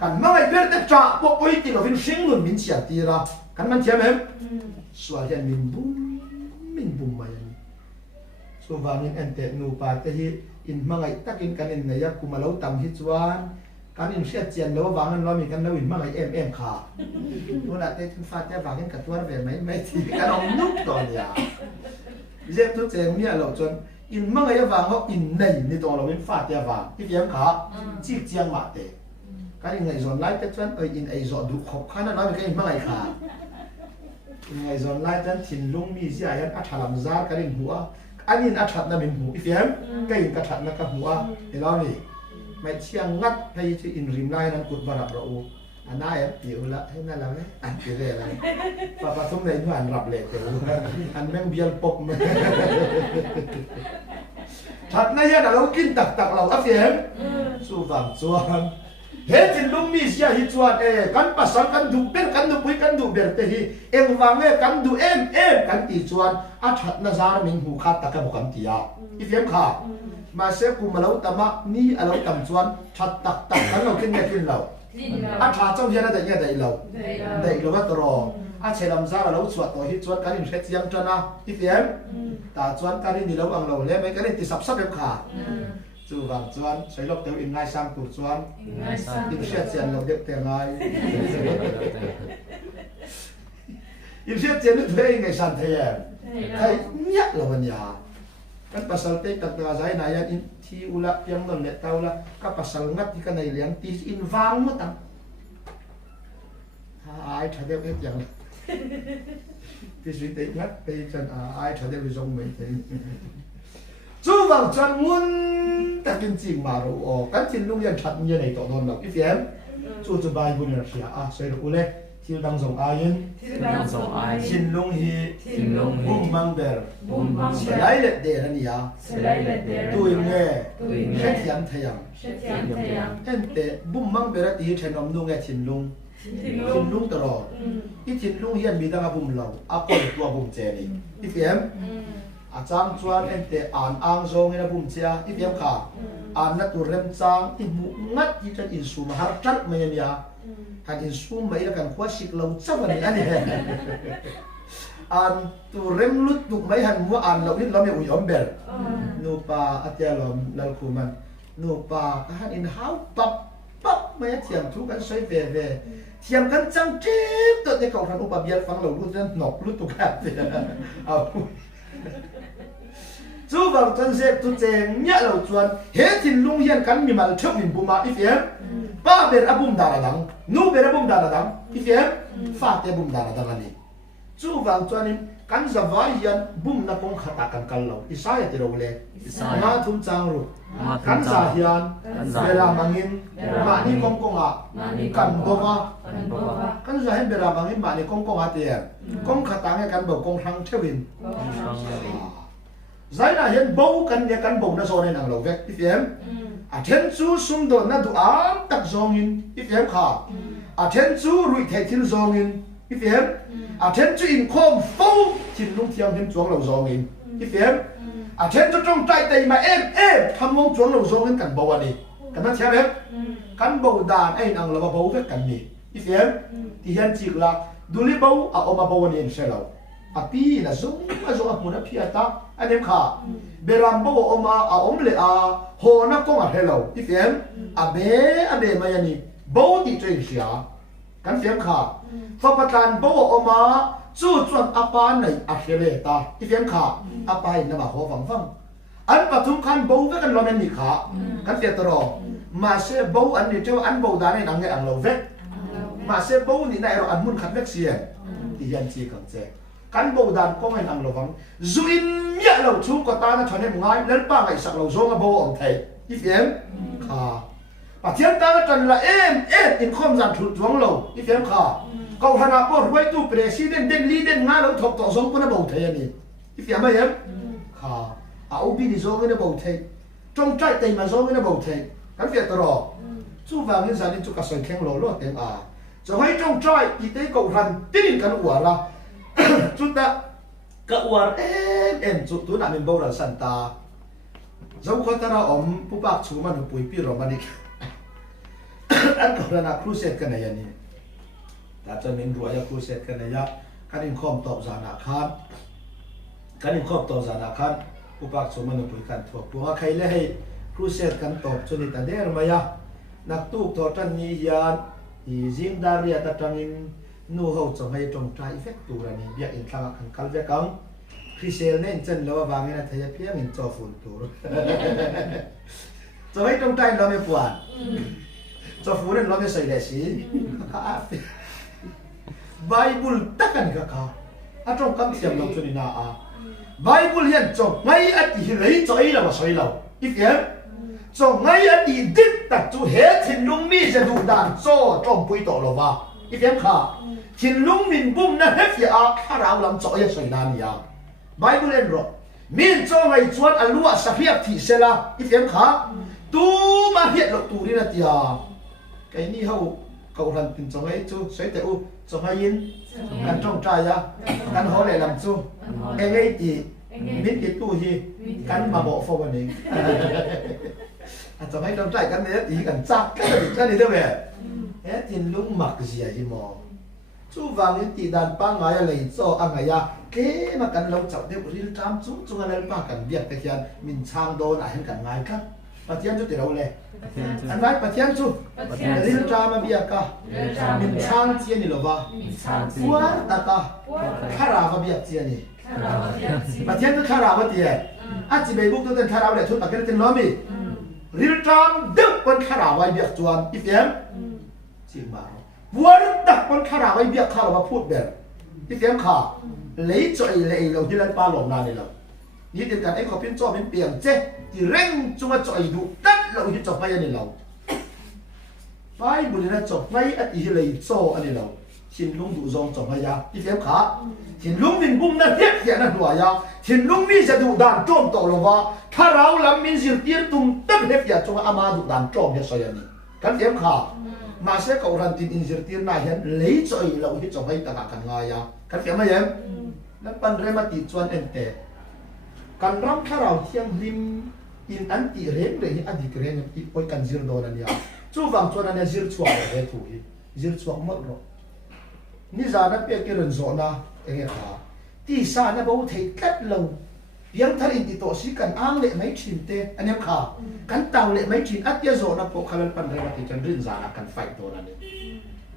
kan manga ber te cha po poi ti lo vin sing lun min chia ti ra kan man thiam em swal hian min bum ma yan so wangin ente nu pa te hi in mangai takin kanin na ya kumalo tam hi chuan kanin sia chian lo wangan lo mi kan lo in mangai em kha tu la te tin fa te wangin ka tuar ve mai thi kan om nuk to ya je tu cheng mia lo chon in mangai ya wang ho in nei ni to lo in fa te wang ti fiam kha chi chiang ma te kanin ngai zon lai te chuan oi in ai zo du khop khana lo mi ka in mangai kha ngai zon lai tan thin lung mi sia yan a thalam zar kanin huwa anin a that na min hu ifiam kai ka that na ka huwa elo ni mai chiang ngat hay chi in rim lai nan kut barap ro u ana ya pi ula he na la me an ti re la pa thum nei huan rap le te an meng bial pok me that na ya da lo kin tak lo afiam su wang chuan he tin lung mi sia hi chuan kan pasal kan du ber kan du pui kan du ber te hi eng wange kan du em kan ti chuan a that na zar min hu kha ta ka bokam ti ya ifiam kha ma se ku malo tama ni alo tam chuan that tak kan lo kin lo a tha chong hian da ya dai lo wa tro a chelam zar lo chuat to hi chuan kan in he chiam chana ifiam ta chuan kan ni lo ang lo le mai kan ti sap em kha chu wang chuan sei lok teu in ngai sang tur chuan in sia chian lo dek te ngai in sia chian lu thei ngai san thei thei nya lo ban ya kan pasal te tak ta zai na ya in thi ula piang non le taula ka pasal ngat ti ka nei liang ti in wang mo tang ai tha deu ek yang ti sui te ngat pe chan ai tha deu zong mai te chu wang chan mun takin ching ma ro o kan chin lung yan that nya nei to non lo ifem chu chu bai bun ya sia a sei ro le til dang zong ayin chin lung hi bum mang ber selai le de ran ya tui nge he thiam thayang ente bum mang ber ti thenom nu nge chin lung to ro I chin lung hian mi dang a bum lo a pol tua bum che ni ifem a chang chuan ente an ang zong ina bum chia ifem kha an na tu rem chang I mu ngat I chan in su ma har chat mai ya kan in sum mai kan khwa sik lo chawan ani he an tu rem lut tu mai han mu an lo in lo me u yom ber nu pa atia lom lal kuman nu pa ka han in hau pap mai thiam thu kan soi ve thiam kan chang trip to te kau than upa bial phang lo lut jan nok lut tu khat ve au chu wang chan se tu cheng nya lo chuan he thin lung hian kan mi mal thok min buma ifem pa ber abum dara dang nu ber abum dara dang ifem fa te bum dara dang ani chu wang chuan in kan zawai hian bum na kong khata kan kal lo isaya ti ro le nga thum chang ru kan za hian bera mangin ma ni kong a kan bowa kan za hian bera mangin ma ni kong a te kong khata nge kan bo kong thang thewin zai na hian bo kan ne kan bo na zo ne nang lo vek ifem a then chu sum do na du am tak zong in ifem kha a then chu rui the thil zong in ifem a then chu in khom fo chin lung thiam him chuang lo zong in ifem a then chu trong tai tai ma em tham mong chuang lo zong in kan bo ani kan na thiam em kan bo dan ai nang lo bo vek kan ni ifem ti hian chi la duli bo a oma bo ani in shelo api na zong a mun a phia ta anem kha beram bo oma a om le a ho na ko ma hello ifem abe mai ani bo ti train sia kan fiam kha fa patan bo oma chu chuan apa nei a hele ta ifem kha apa na ma ho fang an pathum khan bo ve kan lo men ni kha kan fia tro ma se bo an ni teu an bo da nei nang nge ang lo ve ma se bo ni na ro an mun khat vek sia ti hian chi kang che kan bo dan ko ngai ang lo wang zuin ya lo chu ko ta na thane ngai lel pa ngai sak lo zong a bo om thai ifem kha pathian ta na tan la em in khom zan thu chuang lo ifem kha kau hana po ruai tu president den leader nga lo thok to zong ko na bo thai ani ifem ai em kha a obi ni zong na bo thai trong trai tai ma zong na bo thai kan fia to ro chu wang in zan chu ka soi kheng lo lo teng a cho hay trong trai thì tới cậu rằn tin cái quả là chúng ta cái quả em chút tôi làm mình bao là santa dẫu có ta ra phụ bác chú mà nó bùi pi rồi mà đi anh cậu là crusade cái này nhỉ ta cho mình rùa ya crusade cái này ya cái này không tỏ ra là khan cái này không tỏ ra là khan phụ bác chú mà nó bùi can thuộc phụ khai lệ hay crusade kan tỏ cho nên ta để mà ya nạc tu thọ trăn ni hiền thì riêng đa ria ta trăng nu hậu trong hay trong trái phép tu là ni việc in thang kan kal ve kang Chrisel nên chân lo vàng nên thấy phía mình cho phun tu cho hay trong trái lo me puan cho phun nên lo me sai lệ xí Bible tất cả những cái ở trong cam xiêm lòng cho nên na Bible hiện trong ngay ở thì lấy cho ấy là mà soi lâu ít em cho ngay ở thì đứt đặt chú hết thì lung mi sẽ đủ đàn cho trong bụi tổ lova ít em khá thì lung mình bung na hết thì khá rào làm cho ấy soi nan ya Bible en rồi mình cho ngày chuan alua sahiap thì sẽ là ít em khá tu mà hiện lộ tu đi là tia cái ní hậu cậu lần tình cho ấy chú sấy tiểu cho ngay in cần trong trai ya cần họ lại làm chú cái ấy thì biết cái tu gì cần mà bộ phô này cho mấy trong trai cần đấy thì cần chắc cái này đâu vậy hết thì lúc mặc gì vậy mà chú vàng những tỷ đàn ba ngày lấy cho anh ngày ya cái mà cần lâu chậu đều đi làm chú ngày ba cần việc cái kia mình sang đô lại hơn cần ngày khác và thiên chú từ đâu này anh nói và thiên chú đi làm mà việc cả mình sang tiền này lo va quá ta ta khá là việc tiền này và thiên chú khá là việc tiền anh chỉ bị buộc tôi tên khá là để chút mà cái tên lo miรีทามดึกคนขราไว้เบียกจวนอีเฟียมจริงมาวัวดักคนขราไว้เบียกข้าเรามาพูดแบบอีเฟียมข่าเลยจ่อยเลยเราที่เล่นปลาหลงนานเลยเรานี่เดียวกันไอ้ขอพิ้นจ่อเป็นเปลี่ยนเจ๊ที่เร่งจงมาจ่อยดูดัดเราที่จ่อไปอันนี้เราไปบุญนะจ่อไปอันนี้เลยจ่ออันนี้เราชินลุงดูซองจ่อไปยาอีเฟียมข่าชินลุงมินบุ้มนั่นเทียบเทียนนั่นหัวยาชินลุงมีจะดูด่านโจมต่อเราว่าถ้าเราลำมินสิร์ตีตุ้มตั้งเทียบเทียนจงอามาดูด่านโจมเนี่ยสอยนี่กันเทียมข่ามาเสียกับรันตินอินสิร์ตีนายเห็นเลยจ่อยเราที่จ่อไปตะกักันงายากันเทียมมาเยี่ยมแล้วปันเรมาติจวนเอ็นเตกันรำถ้าเราเที่ยงริมอินอันติเร่งเลยอดีตเร่งที่ไปกันซิร์โดนันยาจู่ฟังจวนนั้นซิร์ชัวร์เลยถูกซิร์ชัวร์หมดหรอกนี่จานับเปียกิรันโซนะเองค่ะที่สานะบอกเทกัดเราเพียงทารินติโตสิกันอ้างเละไม่ชินเตอันนี้ค่ะกันเต่าเละไม่ชินอัตยาโซนะพวกเขาเล่นปันเรมาติจันรินจานะกันไฟตัวนั้น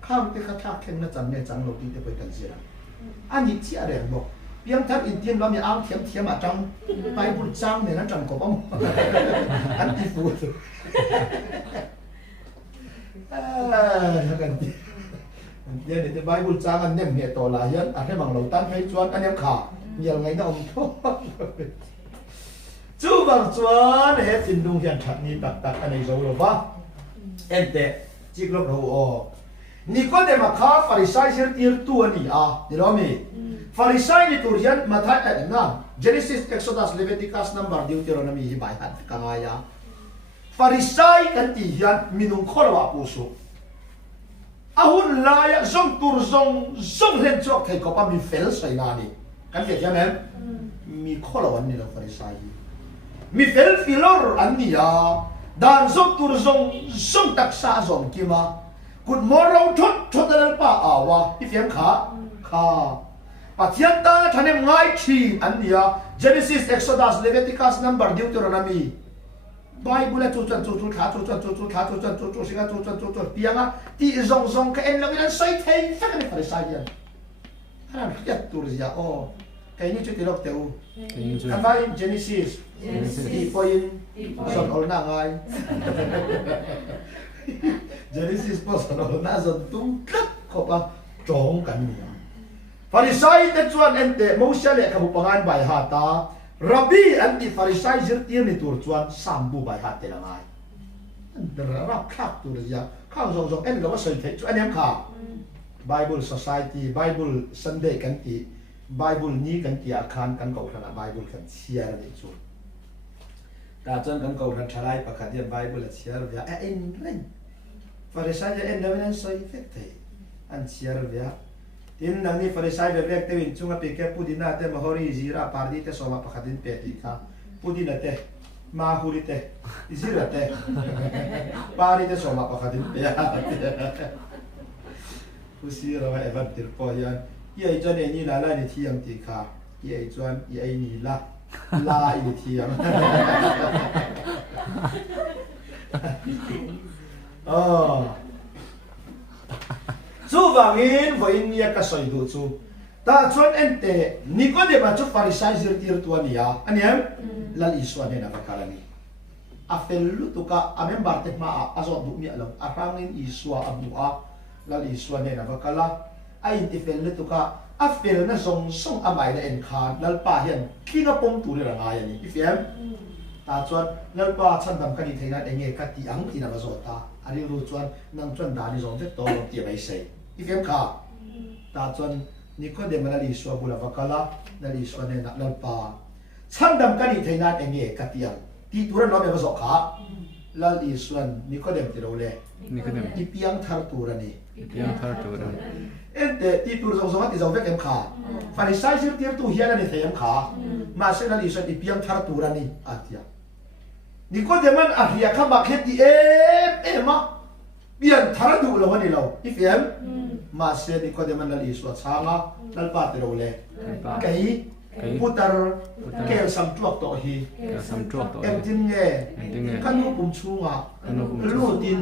ข้ามที่เขาทักแข่งนะจันเนี่ยจังเราตีจะไปกันเสียอันนี้ที่อะไรบอกเพียงทารินเทียมเรามีอ้างเทียมเทียมมาจังไปบุญจังเนี่ยนั่นจังก็บ้างอันที่ฟูดกันเดี๋ยวในใบบุญจางอันเนี่ยเหตุต่อหลายยันอันนี้บางเราตั้งให้จวนอันนี้ขายังไงนะอมทอจู่บางจวนเหตุสินดุงยันถัดนี้ตักอันนี้เราหรือเปล่าเอ็นเตจิกลบเราอ๋อนี่ก็เดี๋ยวมาข้าฟาริสัยเสียตีร์ตัวนี่เดี๋ยวมีฟาริสัยนี่ตัวยันมาท้ายอันนั้น Genesis Exodus Leviticus Number Deuteronomy ที่ใบหัดกังอายาฟาริสัยกันที่ยันมีนุ่งข้อละปูสุอาหุ่นลายส่งตัวส่งเห็นจอกไทยก็ป้ามีเฟลใส่นานี่กันเกิดยังไงมีข้อละวันนี่เราฟาริสัยมีเฟลฟิลล์อันนี้ด่านส่งตัวส่งตักษาส่งกี่มากุดมอเราทดอะไรป้าาวะที่เฟียมขาปัจจัยตาท่านยังไงทีอันนี้ Genesis Exodus Leviticus Number Deuteronomy Bible tu khá tu sinh ra tu tiếng á thì rong cái em là cái say thay phát cái phải sai vậy anh biết tu gì cái này chưa được đâu anh phải Genesis thì point son all na ngay Genesis son all na son tung cắt có ba trống cảnh gì Pharisai te chuan ente Moses le kabu pangan bai hata Rabbi anti Pharisai zirtir ni tur chuan sambu bai hat te langai rap khak tu ya khang zong en lo sai the chu anem kha Bible Society Bible Sunday kan ti Bible ni kan ti akhan kan ko thana Bible kan share ni chu ta chuan kan ko than thalai pakhat ya Bible share ya en ren Pharisai en lo nan sai the the an chiar via tin nang ni farisai ve vek te win chunga pe ke pudina te mahori zira pardi te soma pakhatin pe ti kha pudina te ma huri te zira te pari te soma pakhatin pe usi ro evan tir po yan ye jon ni la la ni thiam ti kha ye jon ye ni la la ni thiam chu wangin voin nia ka soi du chu ta chon ente Nicodemus chu Pharisai zir tir tu ania aniam lal iswa ne na kalani afelu tu ka amembar te ma azo bu mi alo arangin iswa abua lal iswa ne na kala ai ti fel tu ka afel na song song amai na en khan lal pa hian kinga pom tu le ranga yani ifem ta chuan lal pa chan dam ka ni theina enge ka ti ang ina ba zo ta ari ru chuan nang chuan da ni zong te to ti mai sei ifem kha ta chuan Nicodemus na li swa bula vakala na li swa ne na lal pa chan dam ka ni theina enge ka ti ang ti turan no be ba zo kha lal li swan Nicodemus ti ro le Nicodemus ti piang thar tu ra ni yang thar tu ra ente ti tur zong zong ti zong vek em kha Pharisai zir tir tu hian ani thayam kha ma se na li swan ti piang thar tu ra ni atia Nicodemus a hia kha ma khet ti ma pian thar du lo ni lo ifem ma se Nicodemus na li swa changa lal pa ti ro le kai putar kel sam tuak to hi sam truak to em tin nge nge kan nu pum chunga lu tin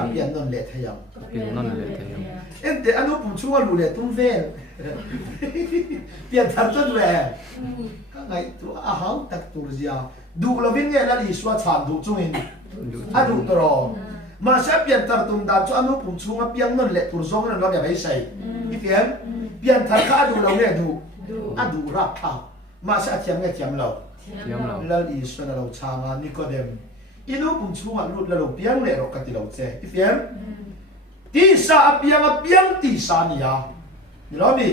a pian non le thayam pin non le thayam ente anu pum chunga lu le tum vel pian thar chon le ka ngai tu a hau tak tur zia du lovin nge la li swa chan du chungin adu tro ma sa pian tar tum dan chu anu pum chunga piang non le tur zong na lo ya bai sai ifem pian thar kha du lo nge du adu ra tha ma sa thiam nge thiam lo yam lo la li swa na lo changa Nicodemus inu pum chunga lut la lo piang le ro ka ti lo che ifem ti sa apiang ti sa niya ni lo mi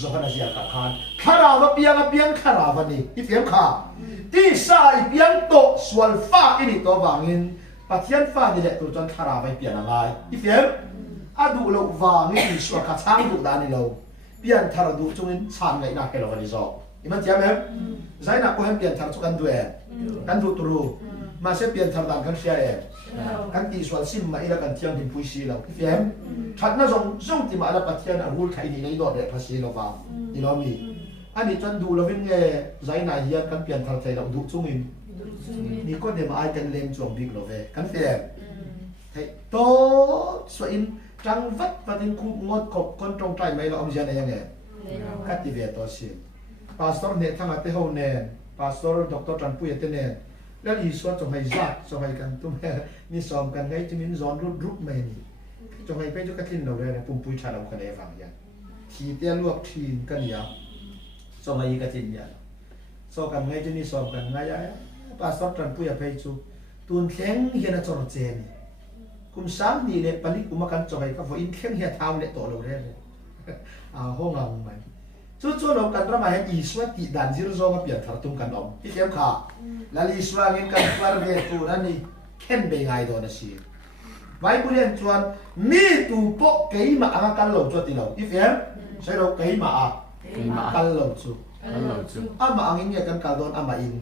zohana sia ka khan khara piang khara va ni ifem kha ti sa piang to swal fa ini to wangin pathian fa ni le tu chon khara vai pian angai ifem adu lo wangin swa ka chang du da ni lo pian thar du chungin chan ngai na ke lo ni zo iman tiam em zai na ko hem pian thar chu kan du e kan du turu ma se pian thar dan kan sia e kan ti swal sim ma ila kan tiang din pui si lo ifem that na zong zong ti ma la pathian a rul khai ni nei do de phasi lo ba ni lo mi ani chan du lo vin nge zai na hian kan pian thar thai lo du chungin ni ko de ma ai kan lem chuang big lo ve kan fe thai to so in trang vắt và tin khu ngot cột con trong trái mấy là ông già này nghe cắt đi về to xin pastor này thằng ate hậu nè pastor doctor trần pui ate nèแล้วอีสวดจงให้จัดจงให้กันตุ้มมีซ้อมกันไงจะมีซ้อนรุดไม่นี่จงให้ไปจุกทิ้นเราเลยนะปุ่มปุยชาเราคนเดียวฟังยังทีเตี้ยลวกทีนกันยาจงให้กันทิ้นยาซ้อมกันไงจะมีซ้อมกันไงยาpastor trần puiไปจุตุนแข็งเฮียนจรเจนคุมซ้ำนี่เลยปลิกุมากันจอยก็พออินเข้มเฮียทำเลยตัวเราเลยห้องเราไหมจู่ๆเรากันประมาณอีสวติดันซิรโซมาเปลี่ยนทาร์ตุงกันอมที่เจ้าข่าแล้วอีสวาเงินกันฟาร์เวตูนั่นนี่เข้มเบงไงโดนสิไว้บุเรียนชวนมีตูโปเกยมาอ่างกันหลงจวดตีเราอีเฟมใช่เราเกยมากันหลงจู่อามาอ่างเงี้ยกันกันโดนอามาอิน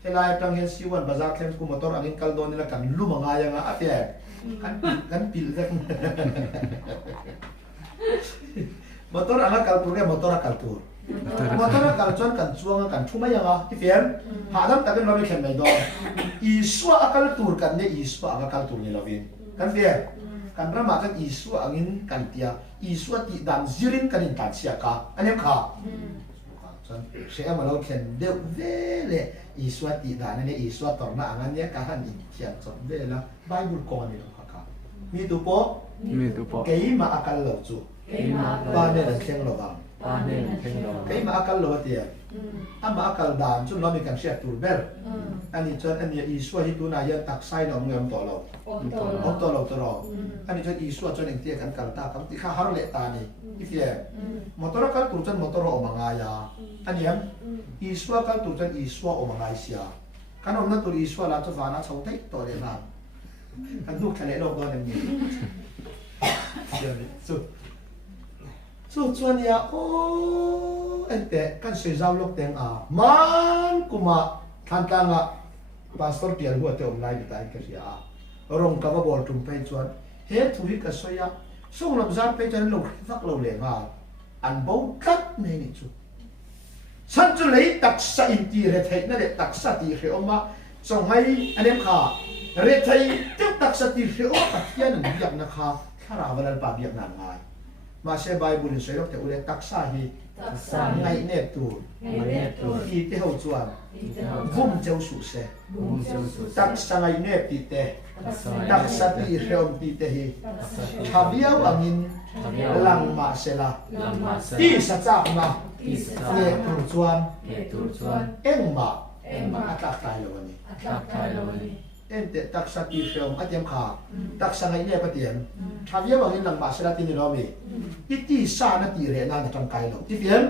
เฮลายตังเฮสิวันบาซาร์เคลมกุมอตอร์อันนี้กัลโดนี่ละกันลุ่มงายังอ่ะเฟียกันปิลกันมอตอร์อันนั้นกัลตูเนี่ยมอตอร์กัลตูมอตอร์กัลจวนกันช่วงกันทุ่มยังอ่ะที่เฟียนหาดังแต่เป็นเราไม่เข้มไม่ดอนอีสัวกัลตูกันเนี่ยอีสัวกัลตูนี่เราวินกันเฟียกันประมาณกันอีสัวอันนี้กันเตียอีสัวติดันซิรินกันอินตัดเสียกาอันนี้ค่ะเสียมาเราเขียนเดือดเวลอีสวดตีดานนี่อีสวดตอนนั้นอันนี้การหันอีเขียนจบเวลาไบเบิลก่อนนี่หรอกครับมีตัวโป๊เกี่ยมาอาการหลบจู่บ้านเนี่ยเชียงหลบเกี่ยมาอาการหลบเตียอามาอาการด่านจนเรามีการเสียตูเบลอันนี้จนอันนี้อีสวดที่ตัวนายันตักไส้เราเงินต่อเราตัวเราอันนี้จนอีสวดจนเองเตียกันกันตาคำที่ข้าฮาร์เลตานี่อีเฟียมอเตอร์กันตัวจนมอเตอร์ออกมางายาอันนี้อีสวดกันตัวจนอีสวดออกมางายเสียกันอมนั่นตัวอีสวดเราจะฟานะชาวไทยตัวเดียวกันกันดูทะเลโลกตัวนี้ so chuan ya o ente kan sei zau lok teng a man kuma than tanga pastor tial hu te online ta ka ria rong ka ba bol tum pe chuan he thui ka soya song lam zan pe chan lo vak lo le nga an bo kat me ni chu san chu lei tak sa in ti re thai na le tak sa ti re oma song hai anem kha re thai tu tak sa ti re o pathian an biak na kha thara walal pa biak na ngai ma se bible se lok te ule tak sa hi ngai ne tu ti te ho chuan vum cheu su se tak sa ngai ne ti te tak sa ti reom ti te hi thabiau angin lang ma se la ti sa chak na ne tur chuan eng ma atak tai lo ni ente tak sa ti reom atem kha tak sa ngai ne patien thabiau angin lang ma se la ti ni lo mi ti sa na ti re na tang kai lo ti pian